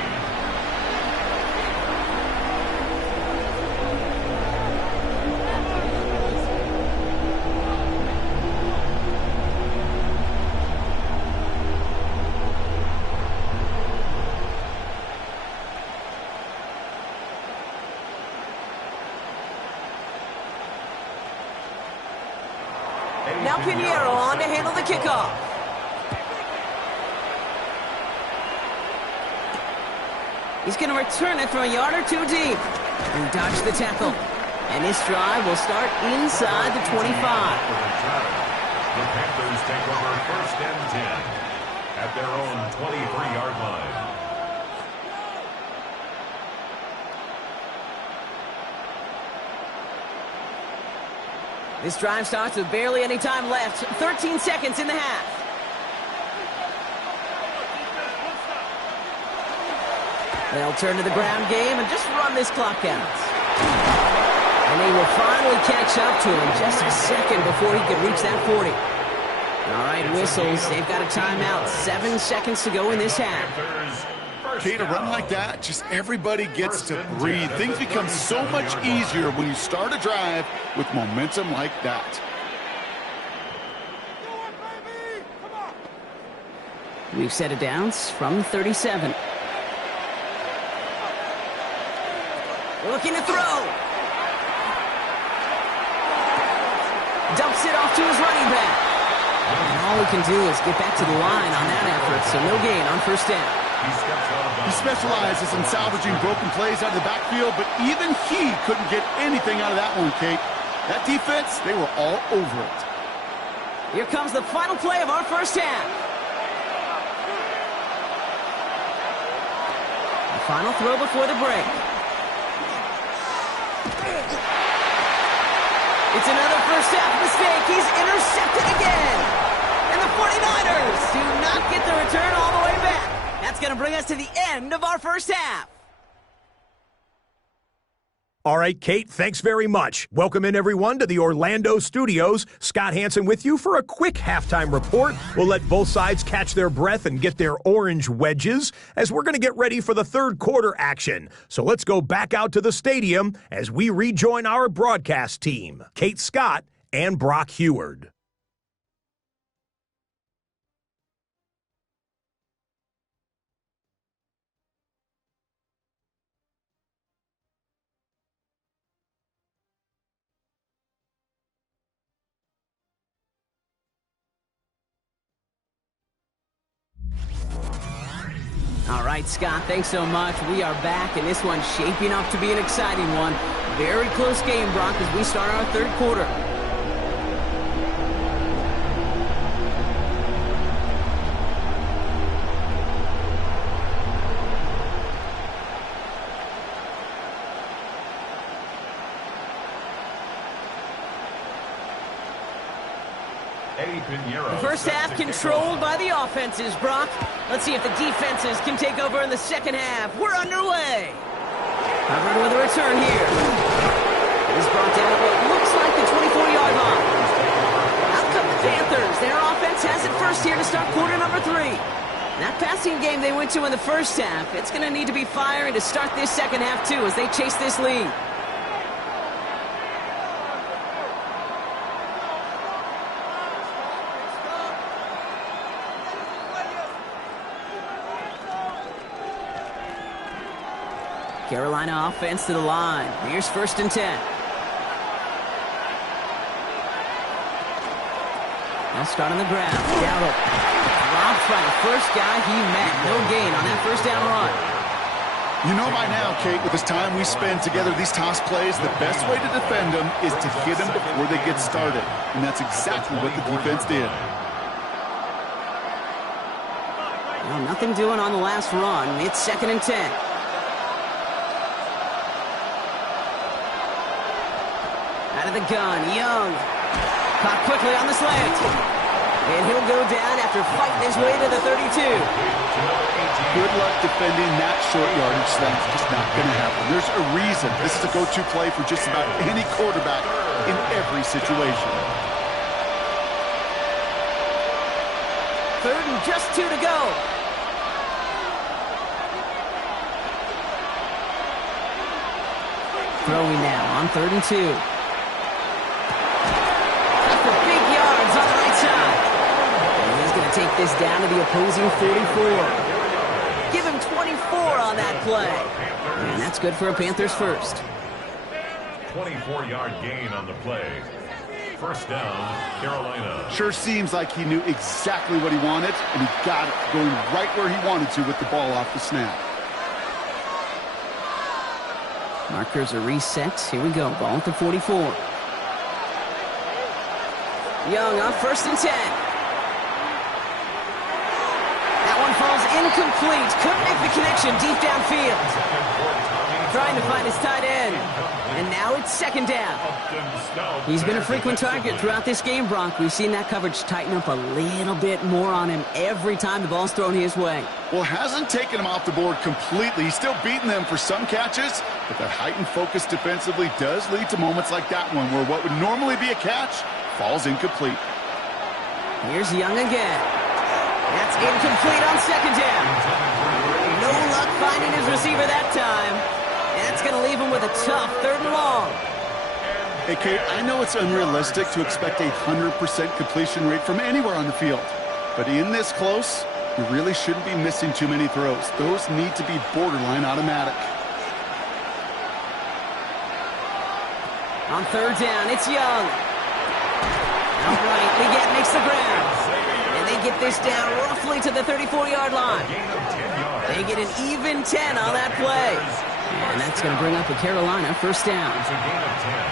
Now Pinheiro on to handle the kickoff. He's going to return it from a yard or 2 deep. And dodge the tackle. And this drive will start inside the 25. The Panthers take over 1st and 10 at their own 23-yard line. This drive starts with barely any time left. 13 seconds in the half. They'll turn to the ground game and just run this clock out. And they will finally catch up to him just a second before he could reach that 40. All right, whistles. They've got a timeout. 7 seconds to go in this half. Kate, a run like that, just everybody gets to breathe. Things become so much easier when you start a drive with momentum like that. We've set it down from 37. Looking to throw. Dumps it off to his running back. And all he can do is get back to the line on that effort, so no gain on 1st down. He specializes in salvaging broken plays out of the backfield, but even he couldn't get anything out of that one, Kate. That defense, they were all over it. Here comes the final play of our 1st half. The final throw before the break. It's another 1st half mistake. He's intercepted again. And the 49ers do not get the return all the way back. That's going to bring us to the end of our 1st half. All right, Kate, thanks very much. Welcome in, everyone, to the Orlando studios. Scott Hansen with you for a quick halftime report. We'll let both sides catch their breath and get their orange wedges as we're going to get ready for the 3rd quarter action. So let's go back out to the stadium as we rejoin our broadcast team, Kate Scott and Brock Heward. All right, Scott, thanks so much. We are back, and this one's shaping up to be an exciting one. Very close game, Brock, as we start our third quarter. The first half controlled by the offenses, Brock. Let's see if the defenses can take over in the second half. We're underway. Covered with a return here. He's brought down what looks like the 24-yard line. Out come the Panthers. Their offense has it first here to start quarter number 3. That passing game they went to in the first half, it's going to need to be firing to start this second half, too, as they chase this lead. Carolina offense to the line. Here's 1st and 10. They'll start on the ground. Dowdle dropped by the first guy he met. No gain on that first down run. You know by now, Kate, with this time we spend together these toss plays, the best way to defend them is to hit them before they get started. And that's exactly what the defense did. Well, nothing doing on the last run. It's 2nd and 10. Out of the gun, Young. Caught quickly on the slant. And he'll go down after fighting his way to the 32. Good luck defending that short yardage slant. Just not going to happen. There's a reason this is a go-to play for just about any quarterback in every situation. 3rd and just 2 to go. Throwing now on 3rd and 2. Take this down to the opposing 44. Give him 24 on that play. And that's good for a Panthers first. 24-yard gain on the play. 1st down, Carolina. Sure seems like he knew exactly what he wanted, and he got it going right where he wanted to with the ball off the snap. Markers are reset. Here we go. Ball at the 44. Young on 1st and 10. Falls incomplete. Couldn't make the connection deep downfield. Trying to find his tight end. And now it's 2nd down. He's been a frequent target throughout this game, Brock. We've seen that coverage tighten up a little bit more on him every time the ball's thrown his way. Well, hasn't taken him off the board completely. He's still beating them for some catches, but that heightened focus defensively does lead to moments like that one where what would normally be a catch falls incomplete. Here's Young again. That's incomplete on 2nd down. No luck finding his receiver that time. That's going to leave him with a tough 3rd and long. Hey, Kate, I know it's unrealistic to expect a 100% completion rate from anywhere on the field. But in this close, you really shouldn't be missing too many throws. Those need to be borderline automatic. On 3rd down, it's Young. Outright, Leggett makes the ground. And they get this down roughly to the 34-yard line. They get an even 10 on that play. And that's going to bring up a Carolina 1st down.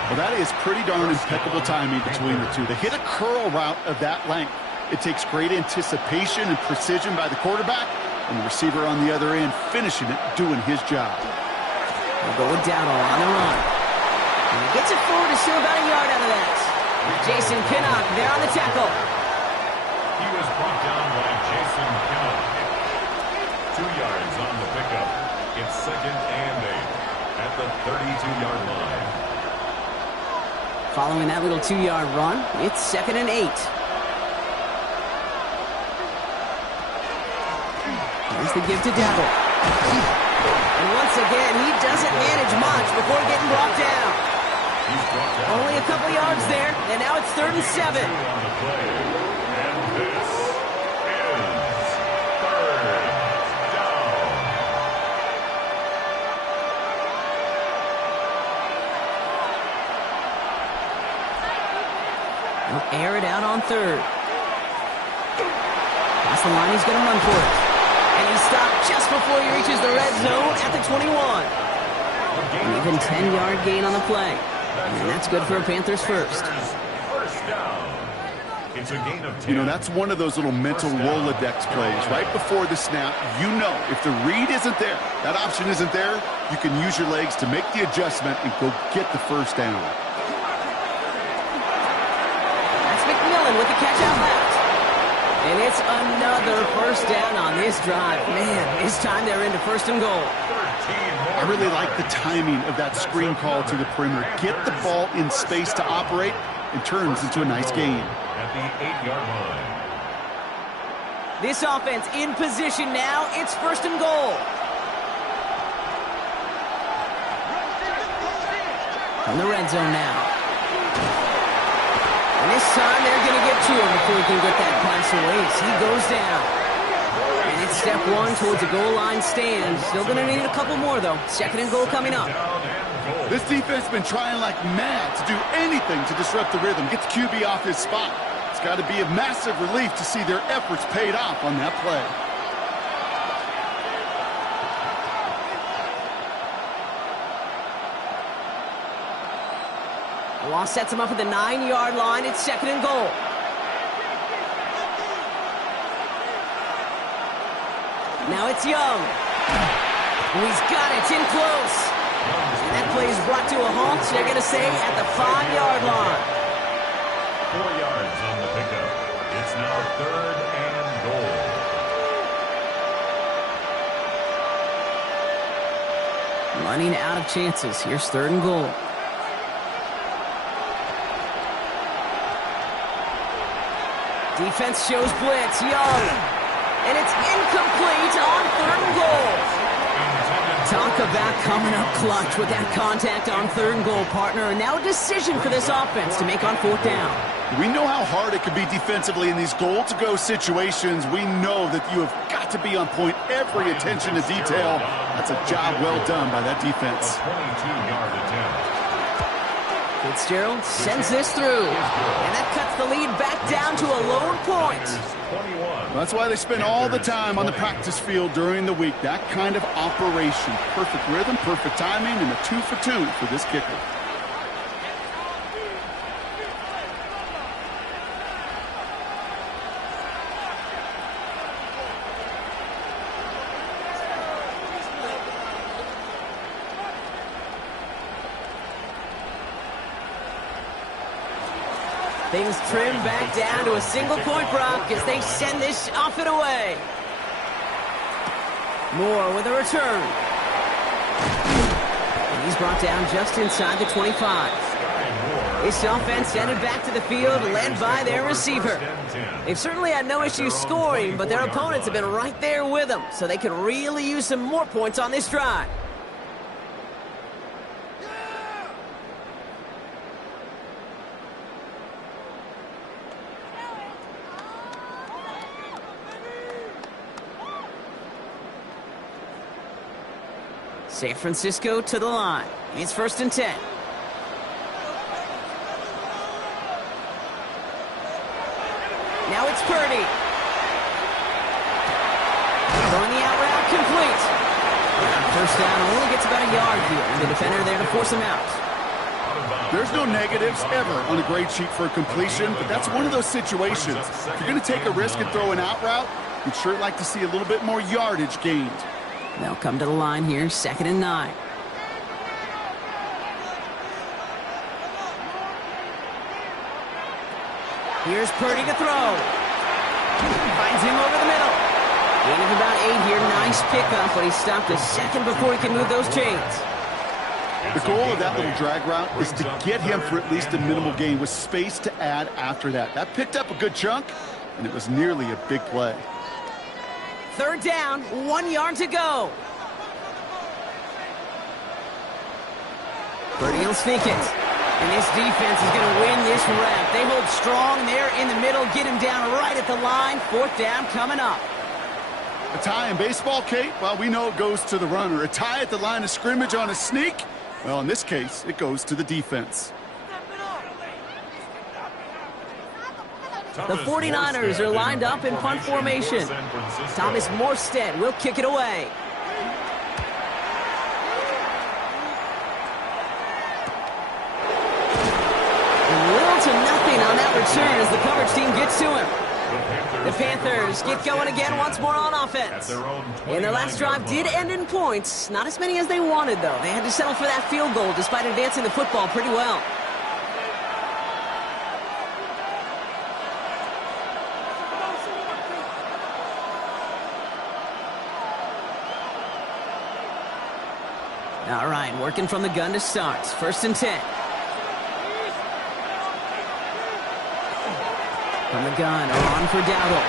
Well, that is pretty darn impeccable timing between the two. They hit a curl route of that length. It takes great anticipation and precision by the quarterback, and the receiver on the other end finishing it, doing his job. They'll go with Dowdle on the run. And he gets it forward to still about a yard out of that. Jason Pinnock there on the tackle. He was brought down by Jason Pinnock. 2 yards on the pickup. It's 2nd and 8 at the 32-yard line. Following that little 2-yard run, it's 2nd and 8. Here's the give to Dowdle. And once again, he doesn't manage much before getting brought down. Only a couple yards there, and now it's 3rd and 7. On the play. And this is 3rd down. They'll air it out on 3rd. That's the line he's going to run for it. And he's stopped just before he reaches the red zone at the 21. An even 10-yard gain on the play. And that's good for a Panthers first. First down. It's a gain of 10. You know, that's one of those little mental Rolodex plays. Right before the snap, you know if the read isn't there, that option isn't there, you can use your legs to make the adjustment and go get the first down. That's McMillan with the catch out left. And it's another first down on this drive. Man, this time they're into first and goal. I really like the timing of that screen call to the perimeter. Get the ball in space to operate, and turns into a nice gain. At the 8-yard line. This offense in position now. It's first and goal. From the red zone now. And this time they're going to get to him before he can get that pass away. So he goes down. And it's step one towards a goal line stand. Still going to need a couple more, though. Second and goal coming up. This defense has been trying like mad to do anything to disrupt the rhythm, get the QB off his spot. It's got to be a massive relief to see their efforts paid off on that play. The loss sets him up at the 9-yard line. It's second and goal. Now it's Young. Oh, he's got it. It's in close. And that play is brought to a halt. They're going to say at the 5-yard line. 4 yards on the pickup. It's now third and goal. Running out of chances. Here's third and goal. Defense shows blitz. Young. And it's incomplete on third and goal. Talk about coming up clutch with that contact on third and goal, partner. And now a decision for this offense to make on fourth down. We know how hard it can be defensively in these goal-to-go situations. We know that you have got to be on point, every attention to detail. That's a job well done by that defense. 22-yard attempt. Fitzgerald sends this through. And that cuts the lead back down to a lone point. That's why they spend all the time on the practice field during the week. That kind of operation. Perfect rhythm, perfect timing, and a 2 for 2 for this kicker. Things trim back down to a single-point Brock as they send this off and away. Moore with a return. And he's brought down just inside the 25. This offense headed back to the field, led by their receiver. They've certainly had no issues scoring, but their opponents have been right there with them, so they could really use some more points on this drive. San Francisco to the line. It's first and 10. Now it's Purdy. Throwing the out route complete. First down only gets about a yard here. And the defender there to force him out. There's no negatives ever on a grade sheet for a completion, but that's one of those situations. If you're going to take a risk and throw an out route, you'd sure like to see a little bit more yardage gained. They'll come to the line here, second and 9. Here's Purdy to throw. Finds him over the middle. Gain of about 8 here. Nice pickup, but he stopped a second before he can move those chains. The goal of that little drag route is to get him for at least a minimal gain with space to add after that. That picked up a good chunk, and it was nearly a big play. Third down, 1 yard to go. Purdy will sneak it. And this defense is going to win this rep. They hold strong there in the middle, get him down right at the line. Fourth down coming up. A tie in baseball, Kate, well, we know it goes to the runner. A tie at the line of scrimmage on a sneak, well, in this case, it goes to the defense. The 49ers are lined up in punt formation. Thomas Morstead will kick it away. Little to nothing on that return as the coverage team gets to him. The Panthers get going again once more on offense. And their last drive did end in points. Not as many as they wanted, though. They had to settle for that field goal despite advancing the football pretty well. All right, working from the gun to start. 1st and 10. From the gun, on for Dowdle.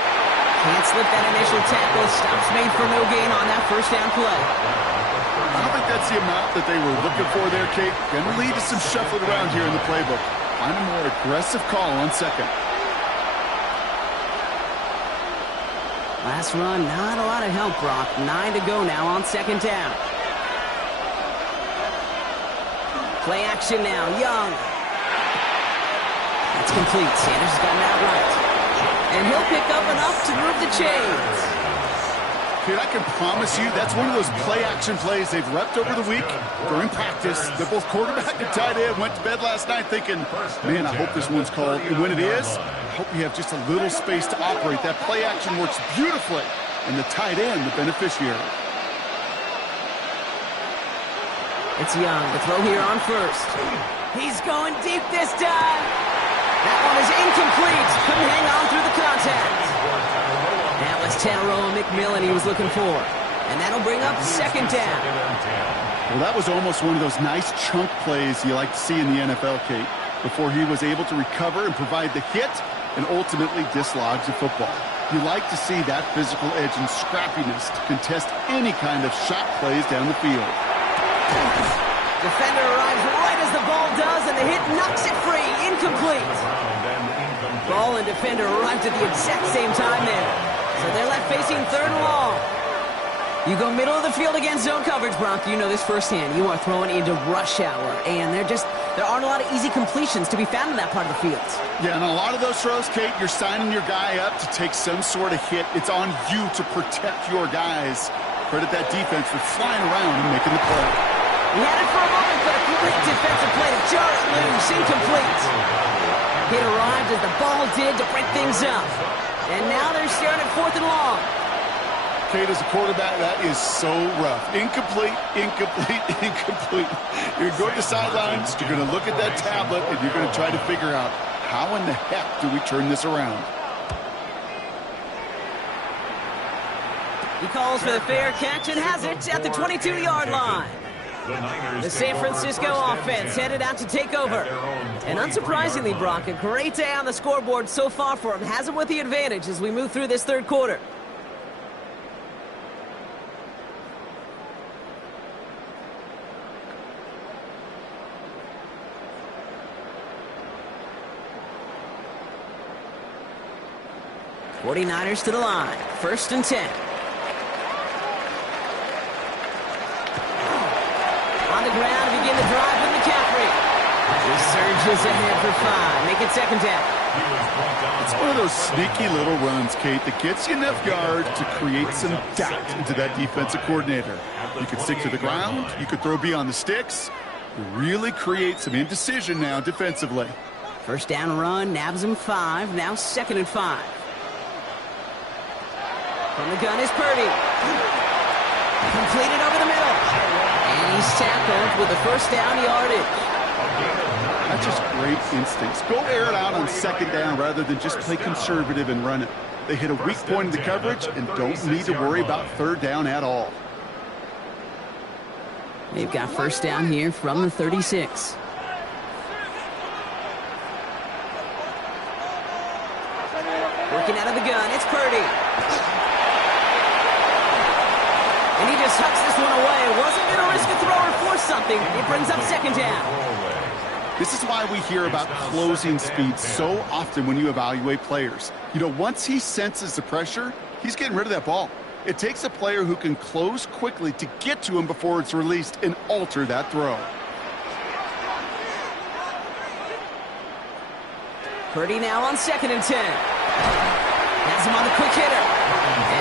Can't slip that initial tackle. Stops made for no gain on that first down play. I don't think that's the amount that they were looking for there, Kate. Going to lead to some shuffling around here in the playbook. Find a more aggressive call on 2nd. Last run, not a lot of help, Brock. 9 to go now on 2nd down. Play action now, Young. That's complete. Sanders has gotten that right. And he'll pick up enough to move the chains. Kid, I can promise you that's one of those play-action plays they've repped over the week during practice. That both quarterback and tight end went to bed last night thinking, man, I hope this one's called. And when it is, I hope you have just a little space to operate. That play-action works beautifully. And the tight end, the beneficiary. It's Young to throw here on 1st. He's going deep this time. That one is incomplete. Couldn't hang on through the contact. That was Tanaroa McMillan he was looking for. And that'll bring up 2nd down. Well, that was almost one of those nice chunk plays you like to see in the NFL, Kate, before he was able to recover and provide the hit and ultimately dislodge the football. You like to see that physical edge and scrappiness to contest any kind of shot plays down the field. Defender arrives right as the ball does, and the hit knocks it free. Incomplete. Ball and defender arrived at the exact same time there. So they're left facing 3rd and long. You go middle of the field against zone coverage, Bronco. You know this firsthand. You are throwing into rush hour, and there aren't a lot of easy completions to be found in that part of the field. Yeah, and a lot of those throws, Kate, you're signing your guy up to take some sort of hit. It's on you to protect your guys. Credit that defense for flying around and making the play. He had it for a moment, but a great defensive play to jar it loose. Incomplete. Hit arrived as the ball did to break things up. And now they're staring at 4th and long. Kate, as a quarterback, that is so rough. Incomplete, incomplete, incomplete. You're going to the sidelines, you're going to look at that tablet, and you're going to try to figure out how in the heck do we turn this around. He calls for the fair catch and has it at the 22-yard line. The San Francisco offense headed out to take over. And unsurprisingly, Brock, a great day on the scoreboard so far for him. Has him with the advantage as we move through this 3rd quarter. '49ers to the line. 1st and 10. On the ground to begin the drive with McCaffrey. He surges ahead for 5. Make it 2nd down. It's one of those sneaky little runs, Kate, that gets you enough yards to create some doubt into that defensive coordinator. You could stick to the ground. You could throw beyond the sticks. You really create some indecision now defensively. 1st down run, nabs him 5. Now 2nd and 5. From the gun is Purdy. Completed over the middle. And he's tackled with the 1st down yardage. That's just great instincts. Go air it out on 2nd down rather than just play conservative and run it. They hit a weak point in the coverage and don't need to worry about 3rd down at all. They've got 1st down here from the 36. Working out of the gun, it's Purdy. And he just tucks this one away. Wasn't going to risk a throw or force something. It brings up 2nd down. This is why we hear about closing speed so often when you evaluate players. You know, once he senses the pressure, he's getting rid of that ball. It takes a player who can close quickly to get to him before it's released and alter that throw. Purdy now on 2nd and 10. Has him on the quick hitter.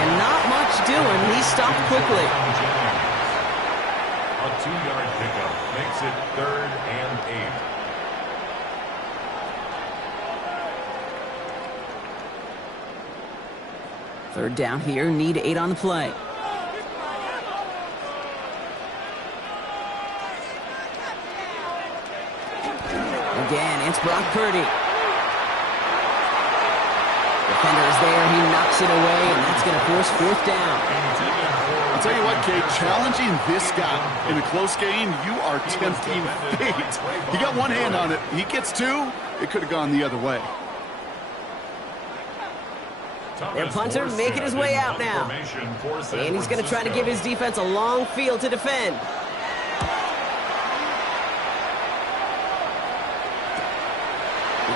And not much doing. He stopped quickly. A 2-yard pickup makes it 3rd and 8. Third down here. Need 8 on the play. Again, it's Brock Purdy. Defender is there. He knocks it away, and that's going to force 4th down. I'll tell you what, Kate, challenging this guy in a close game, you are tempting fate. He got one hand on it. He gets 2. It could have gone the other way. Their punter making his way out now. And he's going to try to give his defense a long field to defend.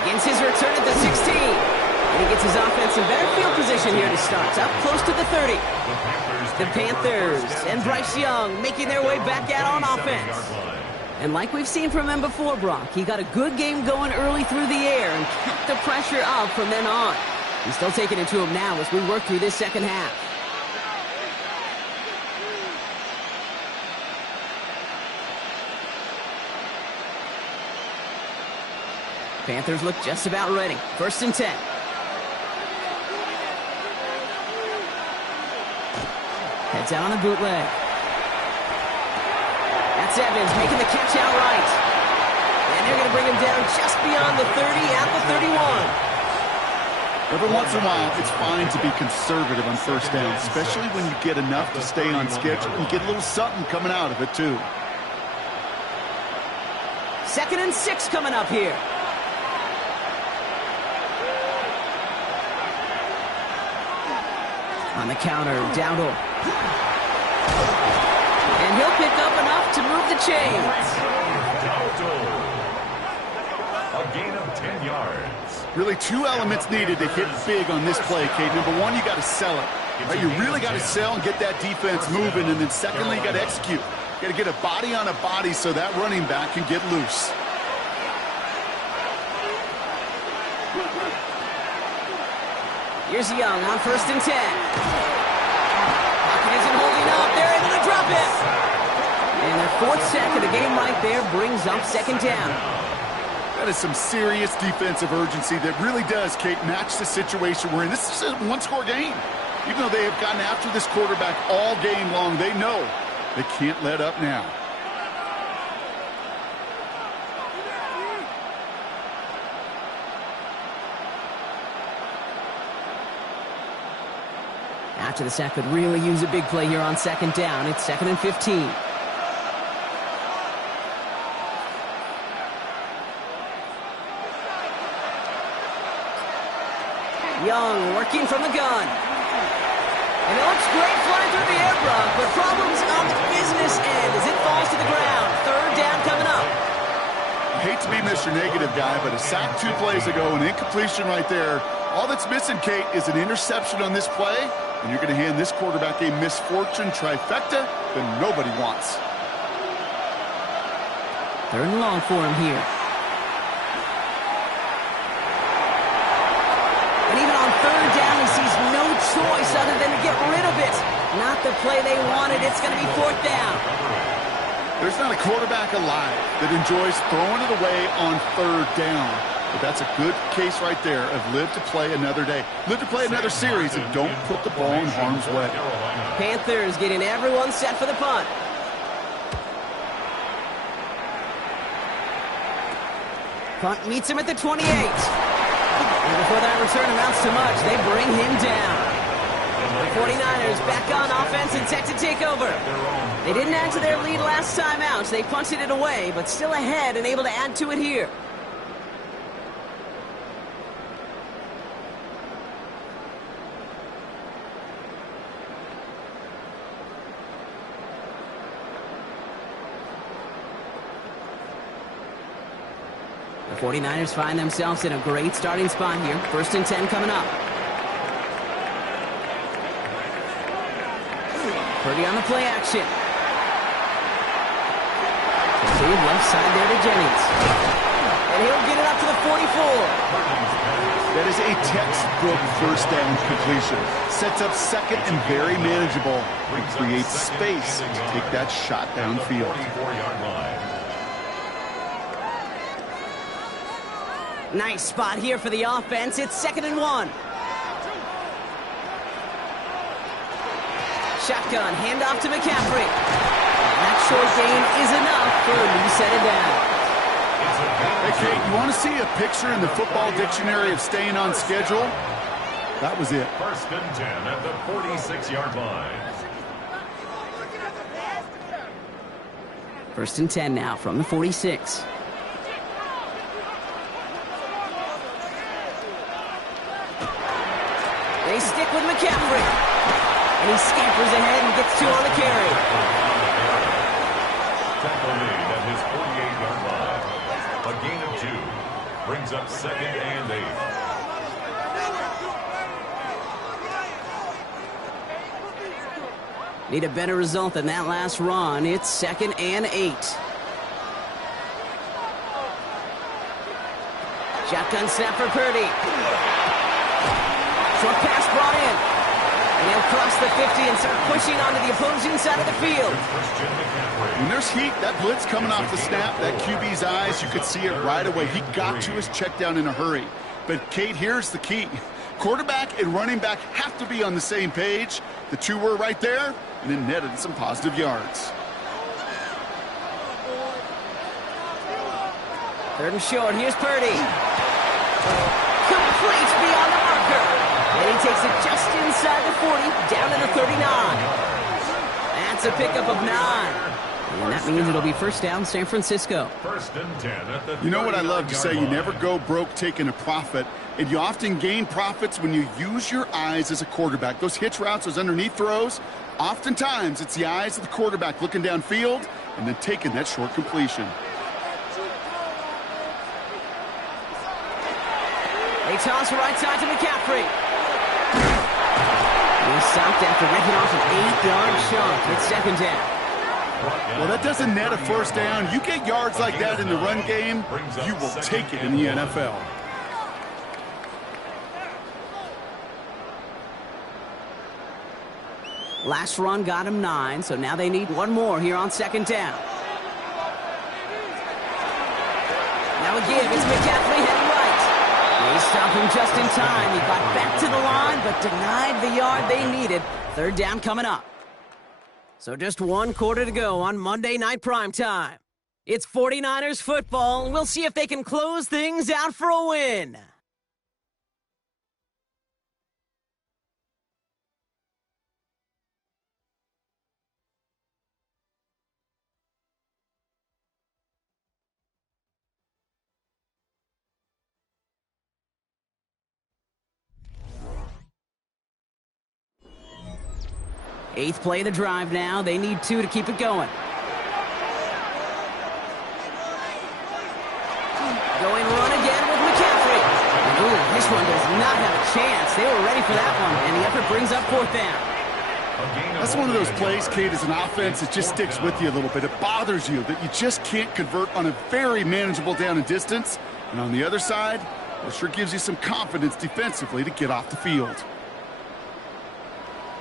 Begins his return at the 16. And he gets his offense in better field position here to start. Up close to the 30. The Panthers and Bryce Young making their way back out on offense. And like we've seen from him before, Brock, he got a good game going early through the air and kept the pressure up from then on. He's still taking it to him now as we work through this second half. Panthers look just about ready. 1st and 10. Heads out on a bootleg. That's Evans making the catch outright. And they're going to bring him down just beyond the 30 at the 31. Every once in a while, it's fine to be conservative on 1st down, especially when you get enough to stay on schedule and get a little something coming out of it, too. 2nd and 6 coming up here. On the counter, Dowdle. And he'll pick up enough to move the chains. A gain of 10 yards. Really 2 elements needed to hit big on this play, Kate. Number 1, you got to sell it. Right? You really got to sell and get that defense moving. And then secondly, you got to execute. You got to get a body on a body so that running back can get loose. Here's Young on 1st and 10. Pocket isn't holding up. They're able to drop it. And their 4th sack of the game right there brings up 2nd down. That is some serious defensive urgency that really does, Kate, match the situation we're in. This is a 1-score game. Even though they have gotten after this quarterback all game long, they know they can't let up now. After the sack could really use a big play here on 2nd down. It's 2nd and 15. Young working from the gun. And it looks great flying through the air, Brock, but problems on the business end as it falls to the ground. 3rd down coming up. I hate to be Mr. Negative guy, but a sack 2 plays ago, an incompletion right there. All that's missing, Kate, is an interception on this play, and you're going to hand this quarterback a misfortune trifecta that nobody wants. 3rd and long for him here. And even on 3rd down, he sees no choice other than to get rid of it. Not the play they wanted. It's going to be 4th down. There's not a quarterback alive that enjoys throwing it away on 3rd down. But that's a good case right there of live to play another day. Live to play another series and don't put the ball in harm's way. Panthers getting everyone set for the punt. Punt meets him at the 28. And before that return amounts to much, they bring him down. The 49ers back on offense and set to take over. They didn't add to their lead last time out, so they punted it away, but still ahead and able to add to it here. The 49ers find themselves in a great starting spot here. 1st and 10 coming up. Purdy on the play action. Left side there to Jennings. And he'll get it up to the 44. That is a textbook first down completion. Sets up second and very manageable and creates space to take that shot downfield. 44-yard line. Nice spot here for the offense. It's 2nd and 1. Shotgun, handoff to McCaffrey. That short gain is enough for a new set of down. Hey, Kate, you want to see a picture in the football dictionary of staying on schedule? That was it. 1st and 10 at the 46-yard line. 1st and 10 now from the 46. They stick with McCaffrey. And he scampers ahead and gets 2 on the carry. Tackle made at his 48-yard line. A gain of 2. Brings up 2nd and 8. Need a better result than that last run. It's 2nd and 8. Shotgun snap for Purdy. Short pass brought in. And they'll cross the 50 and start pushing onto the opposing side of the field. When there's heat, that blitz coming off the snap, that QB's eyes, you could see it right away. He got to his check down in a hurry. But, Kate, here's the key. Quarterback and running back have to be on the same page. The two were right there, and it netted some positive yards. 3rd and short. Here's Purdy. Complete beyond the marker. And he takes it just inside the 40, down to the 39. That's a pickup of 9. And that means it'll be 1st down, San Francisco. 1st and 10 at the You know what I love to say? You line. never go broke taking a profit. And you often gain profits when you use your eyes as a quarterback. Those hitch routes, those underneath throws, oftentimes it's the eyes of the quarterback looking downfield and then taking that short completion. They toss right side to McCaffrey. He's stopped after breaking off an 8-yard shot. It's 2nd down. Well, that doesn't net a 1st down. You get yards like that in the run game, you will take it in the NFL. Last run got him 9, so now they need one more here on 2nd down. Now again, it's McCaffrey heading right. They stop him just in time. He got back to the line, but denied the yard they needed. 3rd down coming up. So just 1 quarter to go on Monday Night Primetime. It's 49ers football, and we'll see if they can close things out for a win. Eighth play of the drive now. They need 2 to keep it going. Going run again with McCaffrey. Ooh, this one does not have a chance. They were ready for that one, and the effort brings up 4th down. That's one of those plays, Kate, as an offense, it just sticks with you a little bit. It bothers you that you just can't convert on a very manageable down and distance. And on the other side, it sure gives you some confidence defensively to get off the field.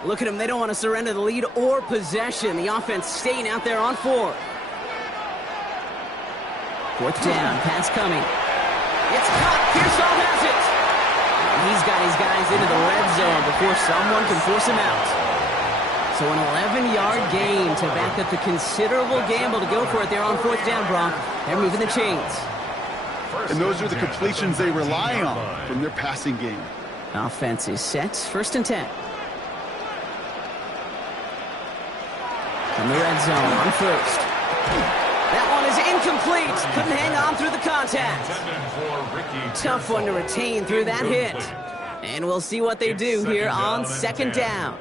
Look at them. They don't want to surrender the lead or possession. The offense staying out there on 4th. 4th down. Pass coming. It's caught. Pearsall has it. And he's got his guys into the red zone before someone can force him out. So an 11-yard gain to back up the considerable gamble to go for it there on 4th down, Brock. They're moving the chains. And those are the completions they rely on from their passing game. Offense is set. 1st and 10. From the red zone on 1st. That one is incomplete. Couldn't hang on through the contact. Tough one to retain through that hit. And we'll see what they do here on 2nd down.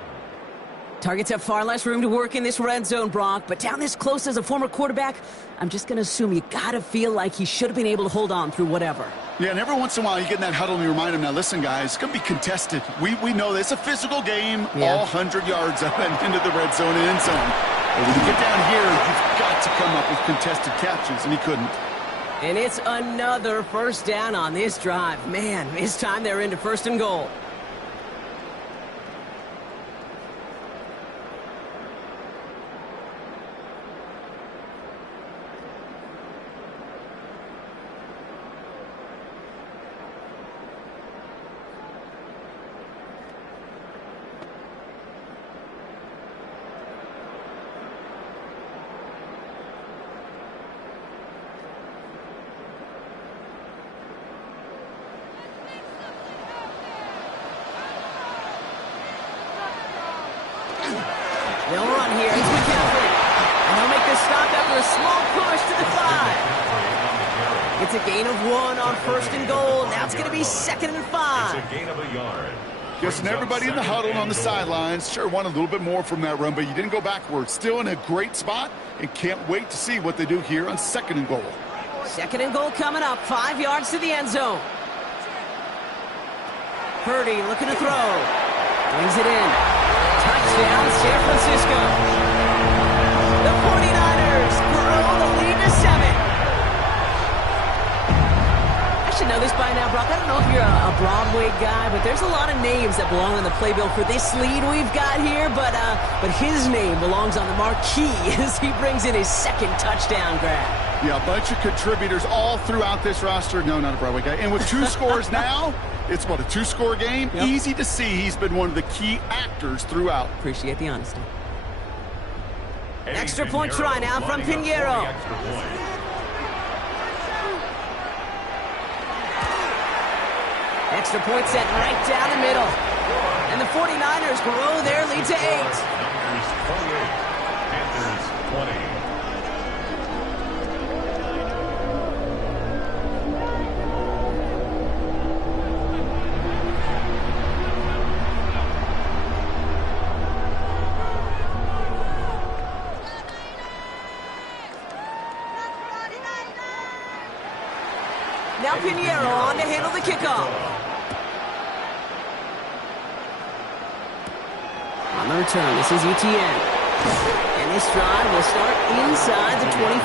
Targets have far less room to work in this red zone, Brock, but down this close as a former quarterback, I'm just going to assume you got to feel like he should have been able to hold on through whatever. Yeah, and every once in a while you get in that huddle and you remind him, now listen, guys, it's going to be contested. We know this. It's a physical game, all 100 yards up and into the red zone and end zone. But when you get down here, you've got to come up with contested catches, and he couldn't. And it's another first down on this drive. Man, this time they're into 1st and goal. They'll run here. It's McCaffrey. And he'll make the stop after a small push to the 5. It's a gain of 1 on 1st and goal. Now it's going to be 2nd and 5. It's a gain of a yard. Guessing everybody in the huddle on the sidelines sure wanted a little bit more from that run, but you didn't go backwards. Still in a great spot and can't wait to see what they do here on 2nd and goal. 2nd and goal coming up. 5 yards to the end zone. Purdy looking to throw. Brings it in. Touchdown, San Francisco. The 49ers grow the lead to 7. I should know this by now, Brock. I don't know if you're a Broadway guy, but there's a lot of names that belong on the playbill for this lead we've got here, but his name belongs on the marquee as he brings in his 2nd touchdown grab. Yeah, a bunch of contributors all throughout this roster. No, not a Broadway guy. And with 2 scores now, it's what, a 2-score game? Yep. Easy to see he's been one of the key actors throughout. Appreciate the honesty. Extra point try now from Pinheiro. Extra point set right down the middle. And the 49ers grow their lead to 8. Panthers 20. Now Pinheiro on to handle the kickoff. On the return, this is ETN. And this drive will start inside the 25.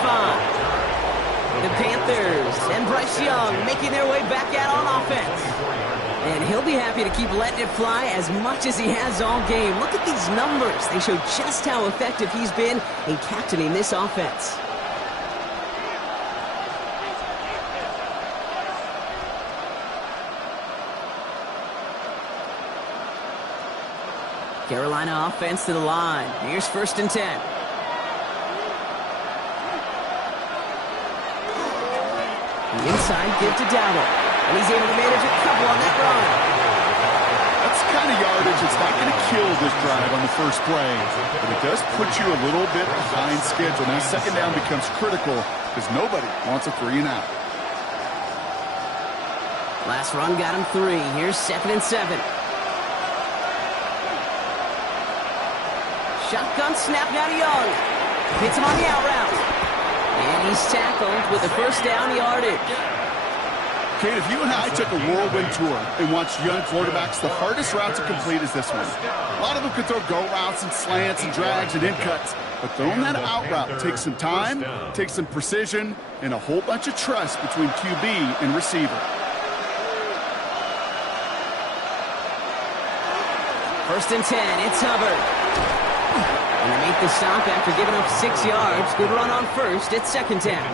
The Panthers and Bryce Young making their way back out on offense. And he'll be happy to keep letting it fly as much as he has all game. Look at these numbers. They show just how effective he's been in captaining this offense. Carolina offense to the line. Here's 1st and 10. The inside give to Dowdle. And he's able to manage a couple on that run. That's the kind of yardage that's not going to kill this drive on the first play, but it does put you a little bit behind schedule. Now 2nd down becomes critical because nobody wants a 3 and out. Last run got him 3. Here's 2nd and 7. Shotgun snap now to Young. Hits him on the out route. And he's tackled with the 1st down yardage. Kate, if you and I took a whirlwind tour and watched young quarterbacks, the hardest route to complete is this one. A lot of them could throw go routes and slants and drags and in cuts, but throwing that out route takes some time, takes some precision, and a whole bunch of trust between QB and receiver. 1st and 10, it's Hubbard. And they make the stop after giving up 6 yards. Good run on 1st. It's 2nd down.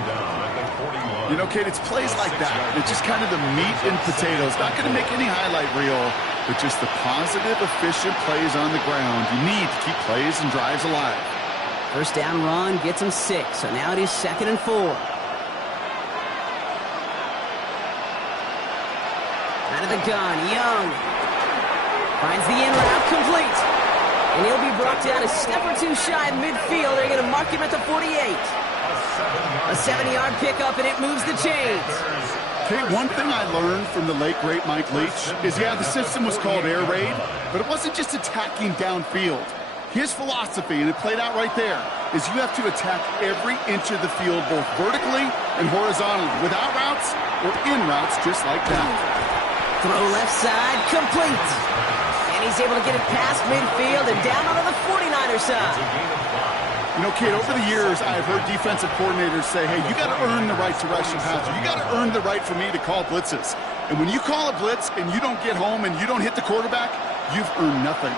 You know, Kate, it's plays like that. It's just kind of the meat and potatoes. Not going to make any highlight reel, but just the positive, efficient plays on the ground. You need to keep plays and drives alive. 1st down run gets him 6. So now it is 2nd and 4. Out of the gun, Young. Finds the in route complete. And he'll be brought down a step or 2 shy of midfield. They're going to mark him at the 48. A 7-yard pickup, and it moves the chains. Okay, one thing I learned from the late, great Mike Leach is, yeah, the system was called air raid, but it wasn't just attacking downfield. His philosophy, and it played out right there, is you have to attack every inch of the field, both vertically and horizontally, without routes or in routes, just like that. Throw left side, complete. And he's able to get it past midfield and down onto the 49er side. You know, Kate, over the years, I've heard defensive coordinators say, hey, you got to earn the right to rush your passer. You got to earn the right for me to call blitzes. And when you call a blitz and you don't get home and you don't hit the quarterback, you've earned nothing.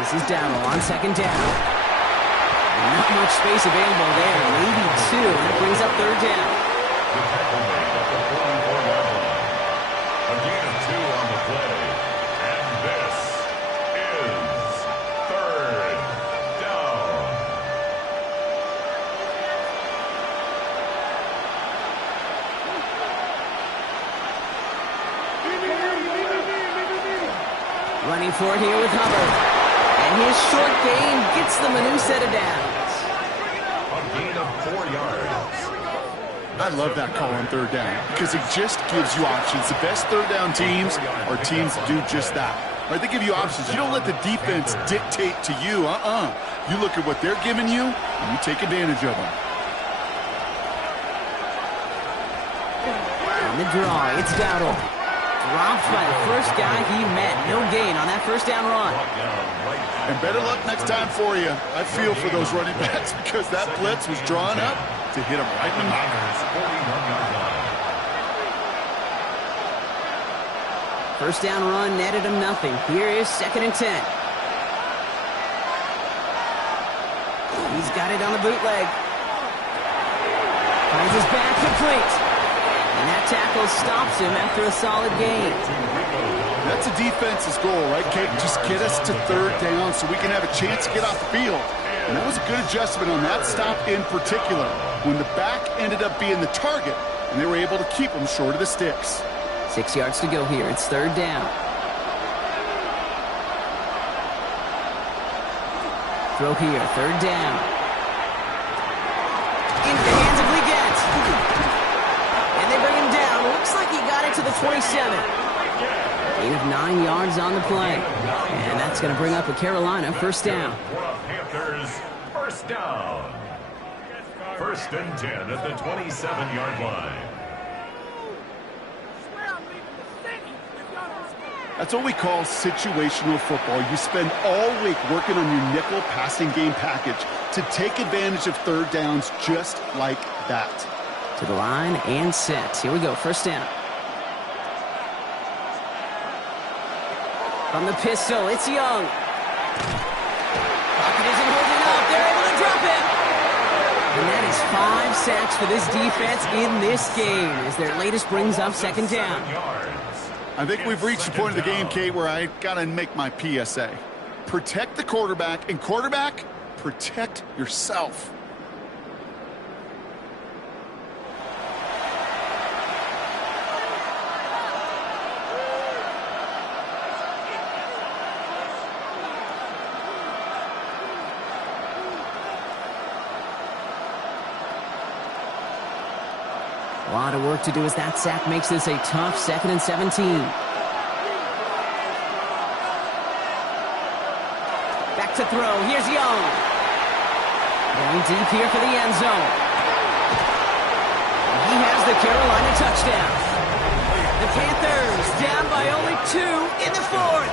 This is Dowdle on second down. Not much space available there. Maybe two. That brings up third down. The tackle made at the 44-yard line. A gain of 2 on the play. And this is third down. Running for it here with Hubbard. And his short gain gets them a new set of downs. A gain of 4 yards. I love that call on third down because it just gives you options. The best third down teams are teams that do just that. Right? They give you options. You don't let the defense dictate to you. You look at what they're giving you, and you take advantage of them. On the draw, it's Dowdle. Dropped by the first guy he met. No gain on that first down run. And better luck next time for you. I feel for those running backs because that blitz was drawn up to hit them right in the Niners 41-yard line. First down run netted him nothing. Here is 2nd and 10. He's got it on the bootleg. Finds his back complete. And that tackle stops him after a solid gain. That's a defense's goal, right, Kate? Just get us to third down so we can have a chance to get off the field. And that was a good adjustment on that stop in particular, when the back ended up being the target, and they were able to keep him short of the sticks. 6 yards to go here. It's third down. Throw here, third down. Into the hands of Leggett. And they bring him down. Looks like he got it to the 27. Gain of 9 yards on the play. And that's going to bring up a Carolina first down. Panthers first down. 1st and 10 at the 27-yard line. That's what we call situational football. You spend all week working on your nickel passing game package to take advantage of third downs just like that. To the line and set. Here we go, first down. From the pistol, it's Young. Pocket isn't holding up. They're able to drop him. And that is 5 sacks for this defense in this game as their latest brings up 2nd down. I think we've reached the point of the game, Kate, where I got to make my PSA. Protect the quarterback, and quarterback, protect yourself. A lot of work to do as that sack makes this a tough 2nd and 17. Back to throw. Here's Young. Going deep here for the end zone. And he has the Carolina touchdown. The Panthers down by only 2 in the 4th.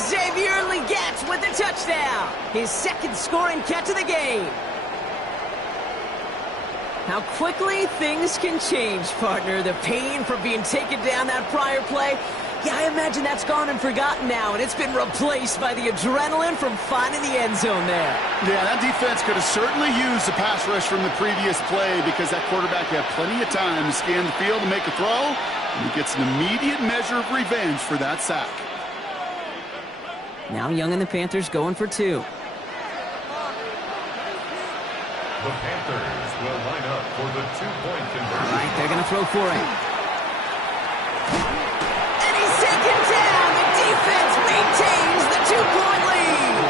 Xavier Leggett with the touchdown. His 2nd scoring catch of the game. How quickly things can change, partner. The pain from being taken down that prior play, yeah, I imagine that's gone and forgotten now, and it's been replaced by the adrenaline from finding the end zone there. Yeah, that defense could have certainly used the pass rush from the previous play because that quarterback had plenty of time to scan the field and make a throw, and he gets an immediate measure of revenge for that sack. Now Young and the Panthers going for 2. The Panthers will line up for the 2-point conversion. All right, they're going to throw for it. And he's taken down. The defense maintains the 2-point lead.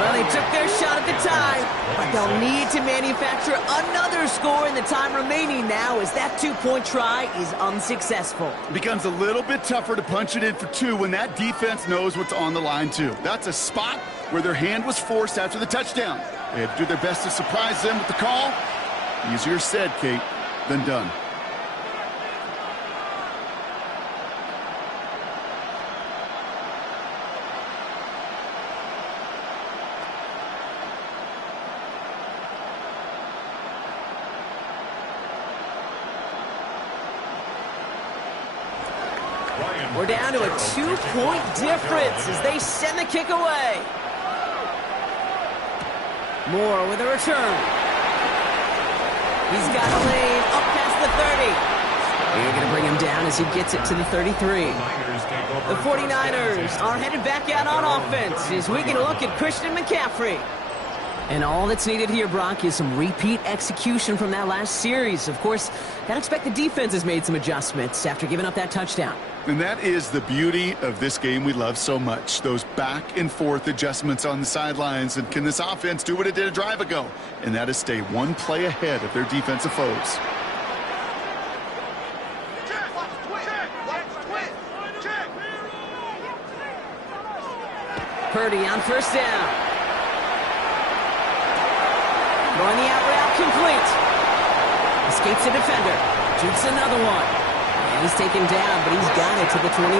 Well, they took their shot at the time, but they'll need to manufacture another score in the time remaining now as that 2-point try is unsuccessful. It becomes a little bit tougher to punch it in for 2 when that defense knows what's on the line, too. That's a spot where their hand was forced after the touchdown. They had to do their best to surprise them with the call. Easier said, Kate, than done. We're down to a 2-point difference as they send the kick away. Moore with a return. He's got a lane up past the 30. They're going to bring him down as he gets it to the 33. The 49ers are headed back out on offense as we get a look at Christian McCaffrey. And all that's needed here, Brock, is some repeat execution from that last series. Of course, I'd expect the defense has made some adjustments after giving up that touchdown. And that is the beauty of this game we love so much. Those back and forth adjustments on the sidelines. And can this offense do what it did a drive ago? And that is stay one play ahead of their defensive foes. Purdy on first down. Going the out route, complete. Escapes the defender. Jukes another one. And he's taken down, but he's got it to the 29.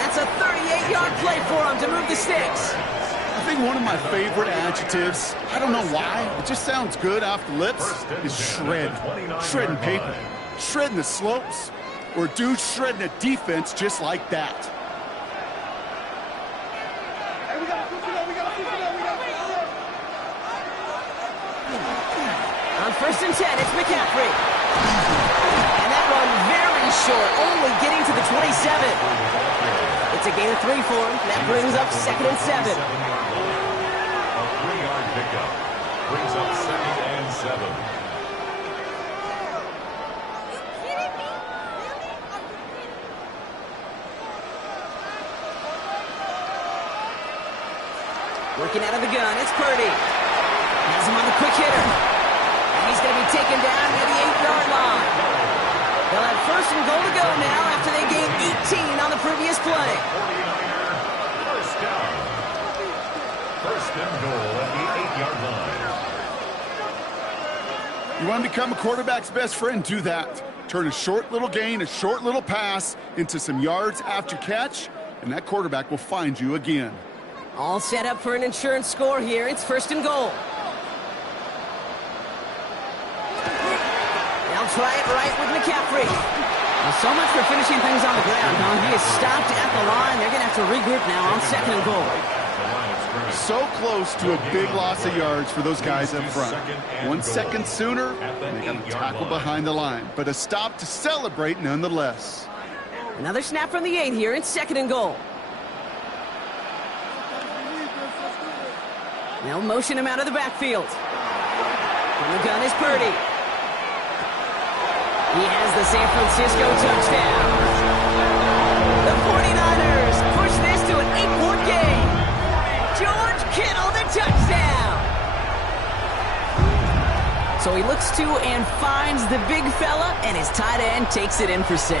That's a 38-yard play for him to move the sticks. I think one of my favorite adjectives, I don't know why, it just sounds good off the lips, is shred. Shredding paper. Shredding the slopes. Or dude shredding a defense just like that. On first and 10, it's McCaffrey. And that run very short, only getting to the 27. It's a gain of 3 for him. That brings up 2nd and 7. A 3-yard pickup brings up 2nd and 7. Working out of the gun, it's Purdy. Has him on the quick hitter. And he's going to be taken down near the 8-yard line. They'll have first and goal to go now after they gained 18 on the previous play. 49er first down. First and goal at the 8-yard line. You want to become a quarterback's best friend? Do that. Turn a short little gain, a short little pass into some yards after catch, and that quarterback will find you again. All set up for an insurance score here. It's first and goal. They'll try it right with McCaffrey. Well, so much for finishing things on the ground, huh? He is stopped at the line. They're going to have to regroup now on 2nd and goal. So close to a big loss of yards for those guys up front. 1 second sooner, and they got a tackle behind the line. But a stop to celebrate nonetheless. Another snap from the 8 here. It's 2nd and goal. They'll motion him out of the backfield. From the gun is Purdy. He has the San Francisco touchdown. The 49ers push this to an 8-point game. George Kittle, the touchdown. So he looks to and finds the big fella, and his tight end takes it in for 6.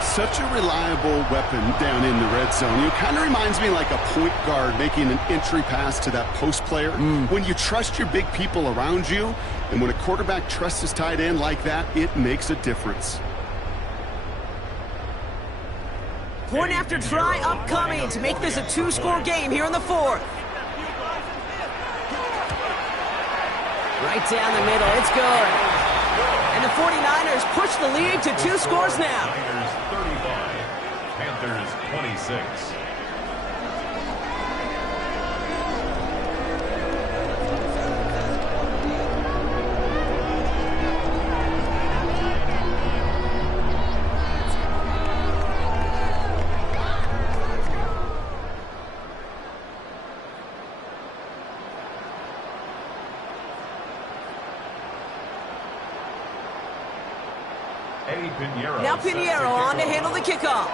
Such a reliable weapon down in the red zone. It kind of reminds me like a point guard making an entry pass to that post player. When you trust your big people around you, and when a quarterback trusts his tight end like that, it makes a difference. Point after try upcoming to make this a 2-score game here in the 4th. Right down the middle, it's good. And the 49ers push the lead to 2 scores now. 35, Panthers 26. Now Pinheiro on to handle the kickoff.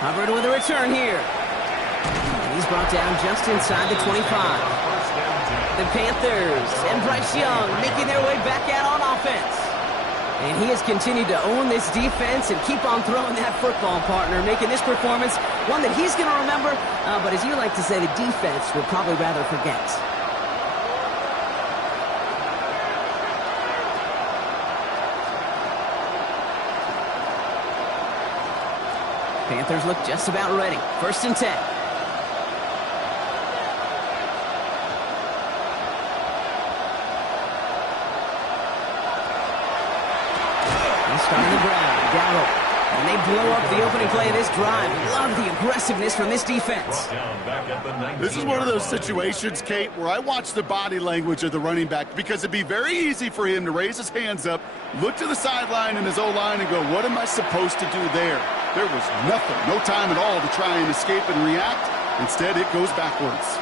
Hubbard with a return here. And he's brought down just inside the 25. The Panthers and Bryce Young making their way back out on offense. And he has continued to own this defense and keep on throwing that football, partner, making this performance one that he's going to remember. But as you like to say, the defense would probably rather forget. Panthers look just about ready. First and 10. start on the ground. Darrell. And they blow up the opening play of this drive. Love the aggressiveness from this defense. This is one of those situations, Kate, where I watch the body language of the running back because it'd be very easy for him to raise his hands up, look to the sideline in his O-line and go, what am I supposed to do there? There was nothing, no time at all to try and escape and react. Instead, it goes backwards.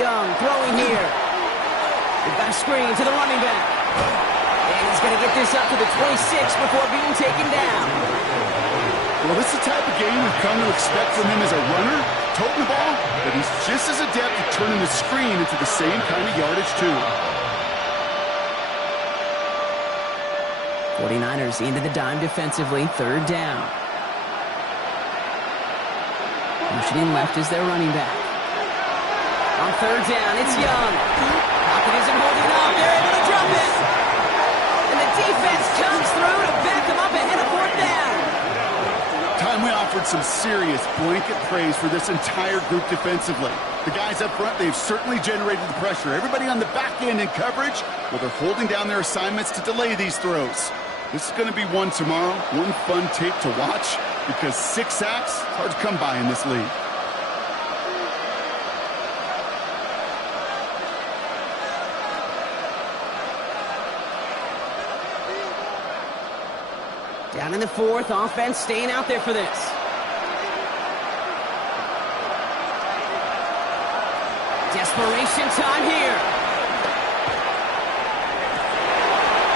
Young throwing here. They've got a screen to the running back. And he's going to get this up to the 26 before being taken down. Well, this is the type of game we've come to expect from him as a runner, toting the ball, but he's just as adept at turning the screen into the same kind of yardage, too. 49ers into the dime defensively, third down. Motioning left is their running back. On third down, it's Young. Pocket isn't holding up. They're able to drop it. And the defense comes through to back them up ahead of fourth down. Time we offered some serious blanket praise for this entire group defensively. The guys up front, they've certainly generated the pressure. Everybody on the back end in coverage, well, they're holding down their assignments to delay these throws. This is going to be one tomorrow, one fun tape to watch, because 6 sacks, it's hard to come by in this league. Down in the fourth, offense staying out there for this. Desperation time here.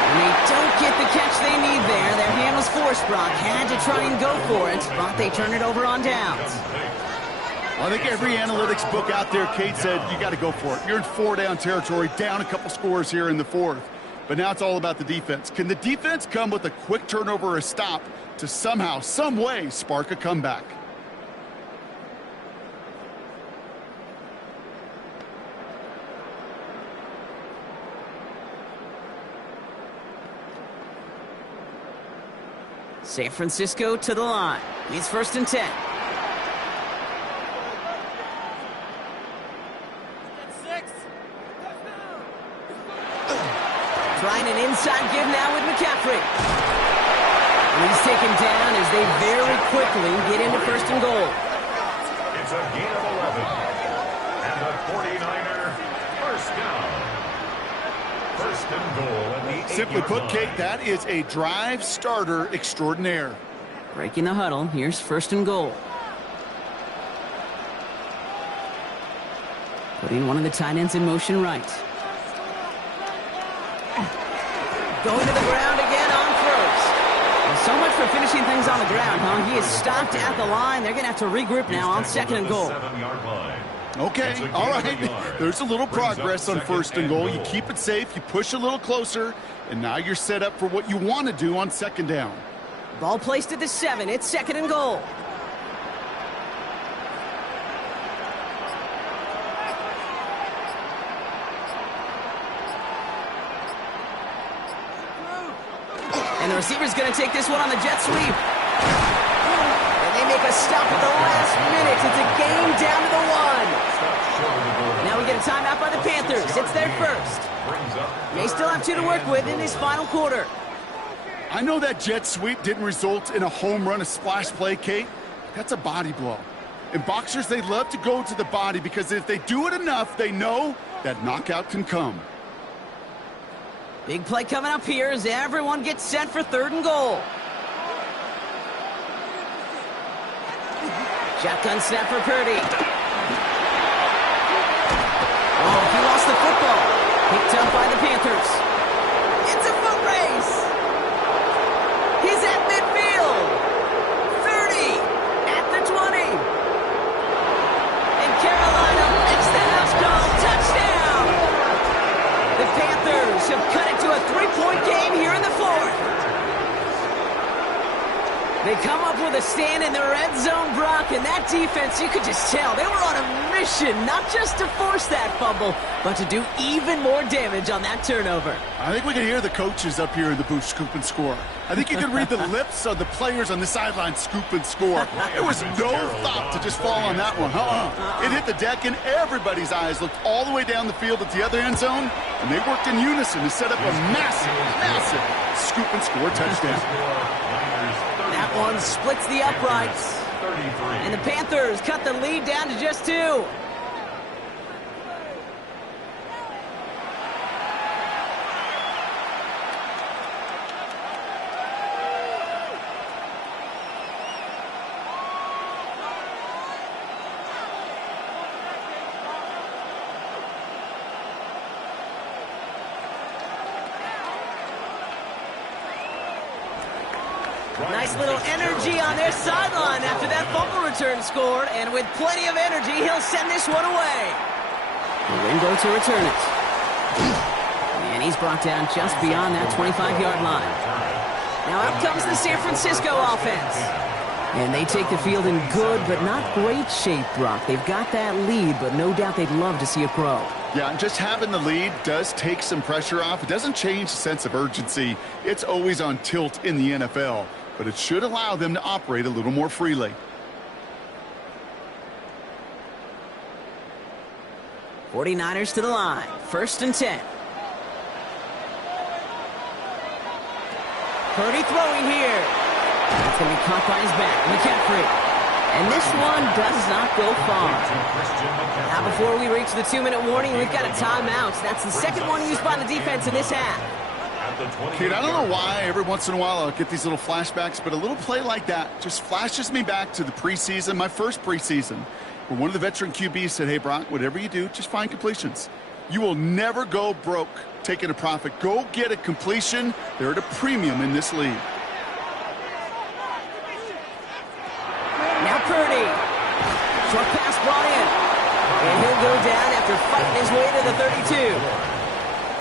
And they don't get the catch they need there. Their hand was forced, Brock. Had to try and go for it, but they turn it over on downs. Well, I think every analytics book out there, Kate, said you got to go for it. You're in 4-down territory, down a couple scores here in the fourth. But now it's all about the defense. Can the defense come with a quick turnover or a stop to somehow, some way, spark a comeback? San Francisco to the line. It's 1st and 10. Trying an inside give now with McCaffrey. And he's taken down as they very quickly get into 1st and goal. It's a gain of 11. And the 49er first down. 1st and goal at the 8-yard line. Simply put, Kate, that is a drive starter extraordinaire. Breaking the huddle. Here's 1st and goal. Putting one of the tight ends in motion right. Going to the ground again on first. Well, so much for finishing things on the ground, huh? He is stopped at the line. They're going to have to regroup now on 2nd and goal. Okay, all right. There's a little progress on 1st and goal. You keep it safe, you push a little closer, and now you're set up for what you want to do on 2nd down. Ball placed at the 7. It's 2nd and goal. And the receiver's going to take this one on the jet sweep. And they make a stop at the last minute. It's a game down to the 1. Now we get a timeout by the Panthers. It's their first. They still have 2 to work with in this final quarter. I know that jet sweep didn't result in a home run, a splash play, Kate. That's a body blow. And boxers, they love to go to the body because if they do it enough, they know that knockout can come. Big play coming up here as everyone gets set for 3rd and goal. Shotgun snap for Purdy. Oh, he lost the football. Picked up by the Panthers. It's a foot race. He's at midfield. 30 at the 20. And Carolina makes the house call. Touchdown. The Panthers have cut it to a 3-point game here in the 4th. They come up with a stand in the red zone, Brock, and that defense, you could just tell, they were on a mission position, not just to force that fumble, but to do even more damage on that turnover. I think we can hear the coaches up here in the booth scoop and score. I think you can read the lips of the players on the sideline scoop and score. There was no thought to just fall on that one. It hit the deck, and everybody's eyes looked all the way down the field at the other end zone, and they worked in unison to set up a massive scoop and score touchdown. That one splits the uprights. And the Panthers cut the lead down to just 2. Nice little energy on their sideline after that fumble return scored, and with plenty of energy, he'll send this one away. Wingo to return it. And he's brought down just beyond that 25-yard line. Now out comes the San Francisco offense. And they take the field in good but not great shape, Brock. They've got that lead, but no doubt they'd love to see it grow. Yeah, and just having the lead does take some pressure off. It doesn't change the sense of urgency. It's always on tilt in the NFL, but it should allow them to operate a little more freely. '49ers to the line. 1st and 10. Purdy throwing here. That's going to be caught by his back. McCaffrey. And this one does not go far. Now before we reach the 2-minute warning, we've got a timeout. That's the second one used by the defense in this half. Kid, I don't know why every once in a while I'll get these little flashbacks, but a little play like that just flashes me back to the preseason, my first preseason, where one of the veteran QBs said, hey, Brock, whatever you do, just find completions. You will never go broke taking a profit. Go get a completion. They're at a premium in this league. Now Purdy. Short pass brought in. And he'll go down after fighting his way to the 32.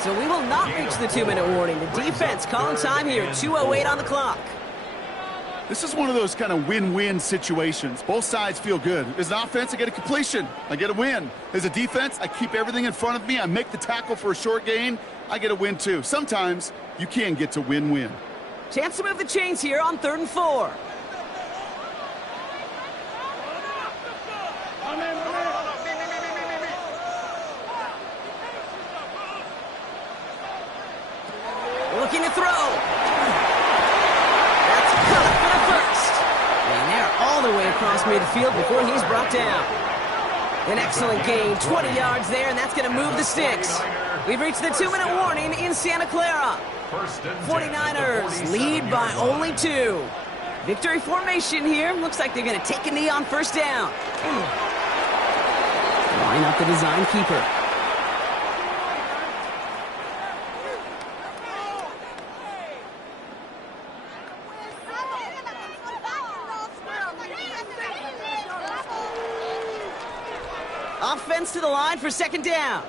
So we will not reach the 2-minute warning. The defense calling time here. 2:08 on the clock. This is one of those kind of win-win situations. Both sides feel good. As an offense, I get a completion. I get a win. As a defense, I keep everything in front of me. I make the tackle for a short gain. I get a win, too. Sometimes you can get to win-win. Chance to move the chains here on 3rd and 4. Looking to throw. That's caught for the first. And they're all the way across midfield before he's brought down. An excellent gain, 20 yards there, and that's going to move the sticks. We've reached the 2-minute warning in Santa Clara. 49ers lead by only 2. Victory formation here. Looks like they're going to take a knee on 1st down. Line up the design keeper. Offense to the line for 2nd down.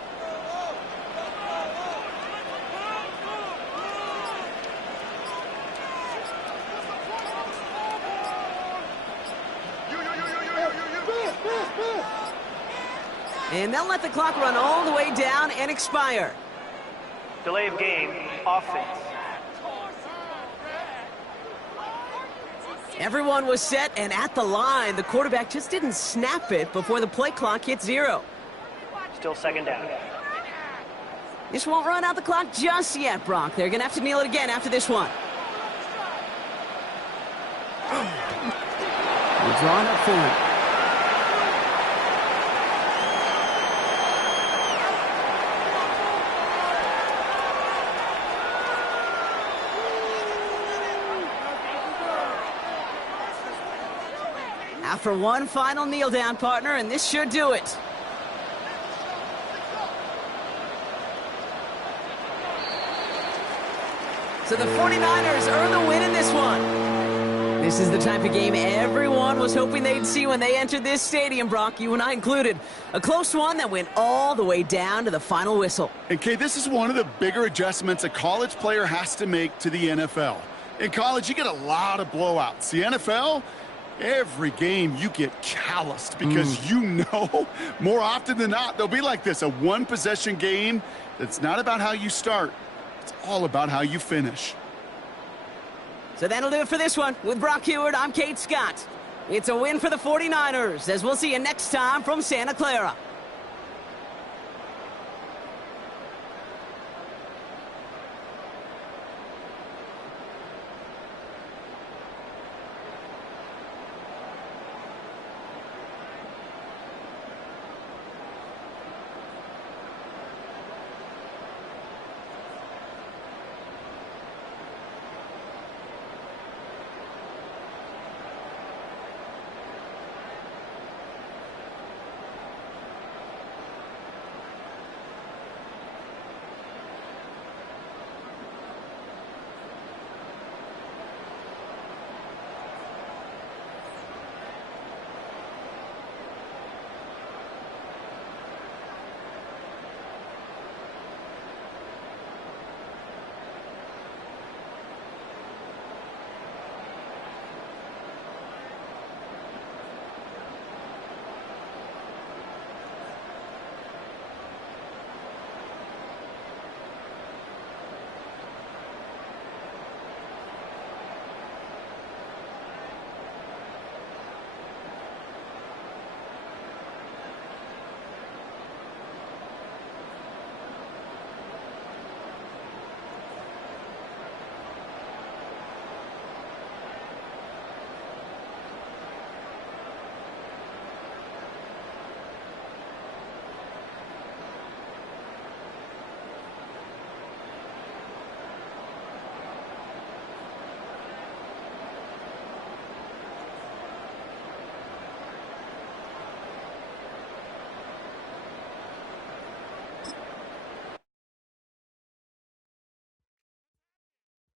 And they'll let the clock run all the way down and expire. Delay of game, offense. Everyone was set and at the line. The quarterback just didn't snap it before the play clock hit 0. Still 2nd down. This won't run out the clock just yet, Brock. They're going to have to kneel it again after this one. We're drawing up for it. After one final kneel down, partner, and this should do it. So the 49ers earn the win in this one. This is the type of game everyone was hoping they'd see when they entered this stadium, Brock, you and I included. A close one that went all the way down to the final whistle. And, Kay, this is one of the bigger adjustments a college player has to make to the NFL. In college, you get a lot of blowouts. The NFL, Every game you get calloused because you know more often than not they'll be like this, a one-possession game that's not about how you start. It's all about how you finish. So that'll do it for this one. With Brock Heward, I'm Kate Scott. It's a win for the 49ers, as we'll see you next time from Santa Clara.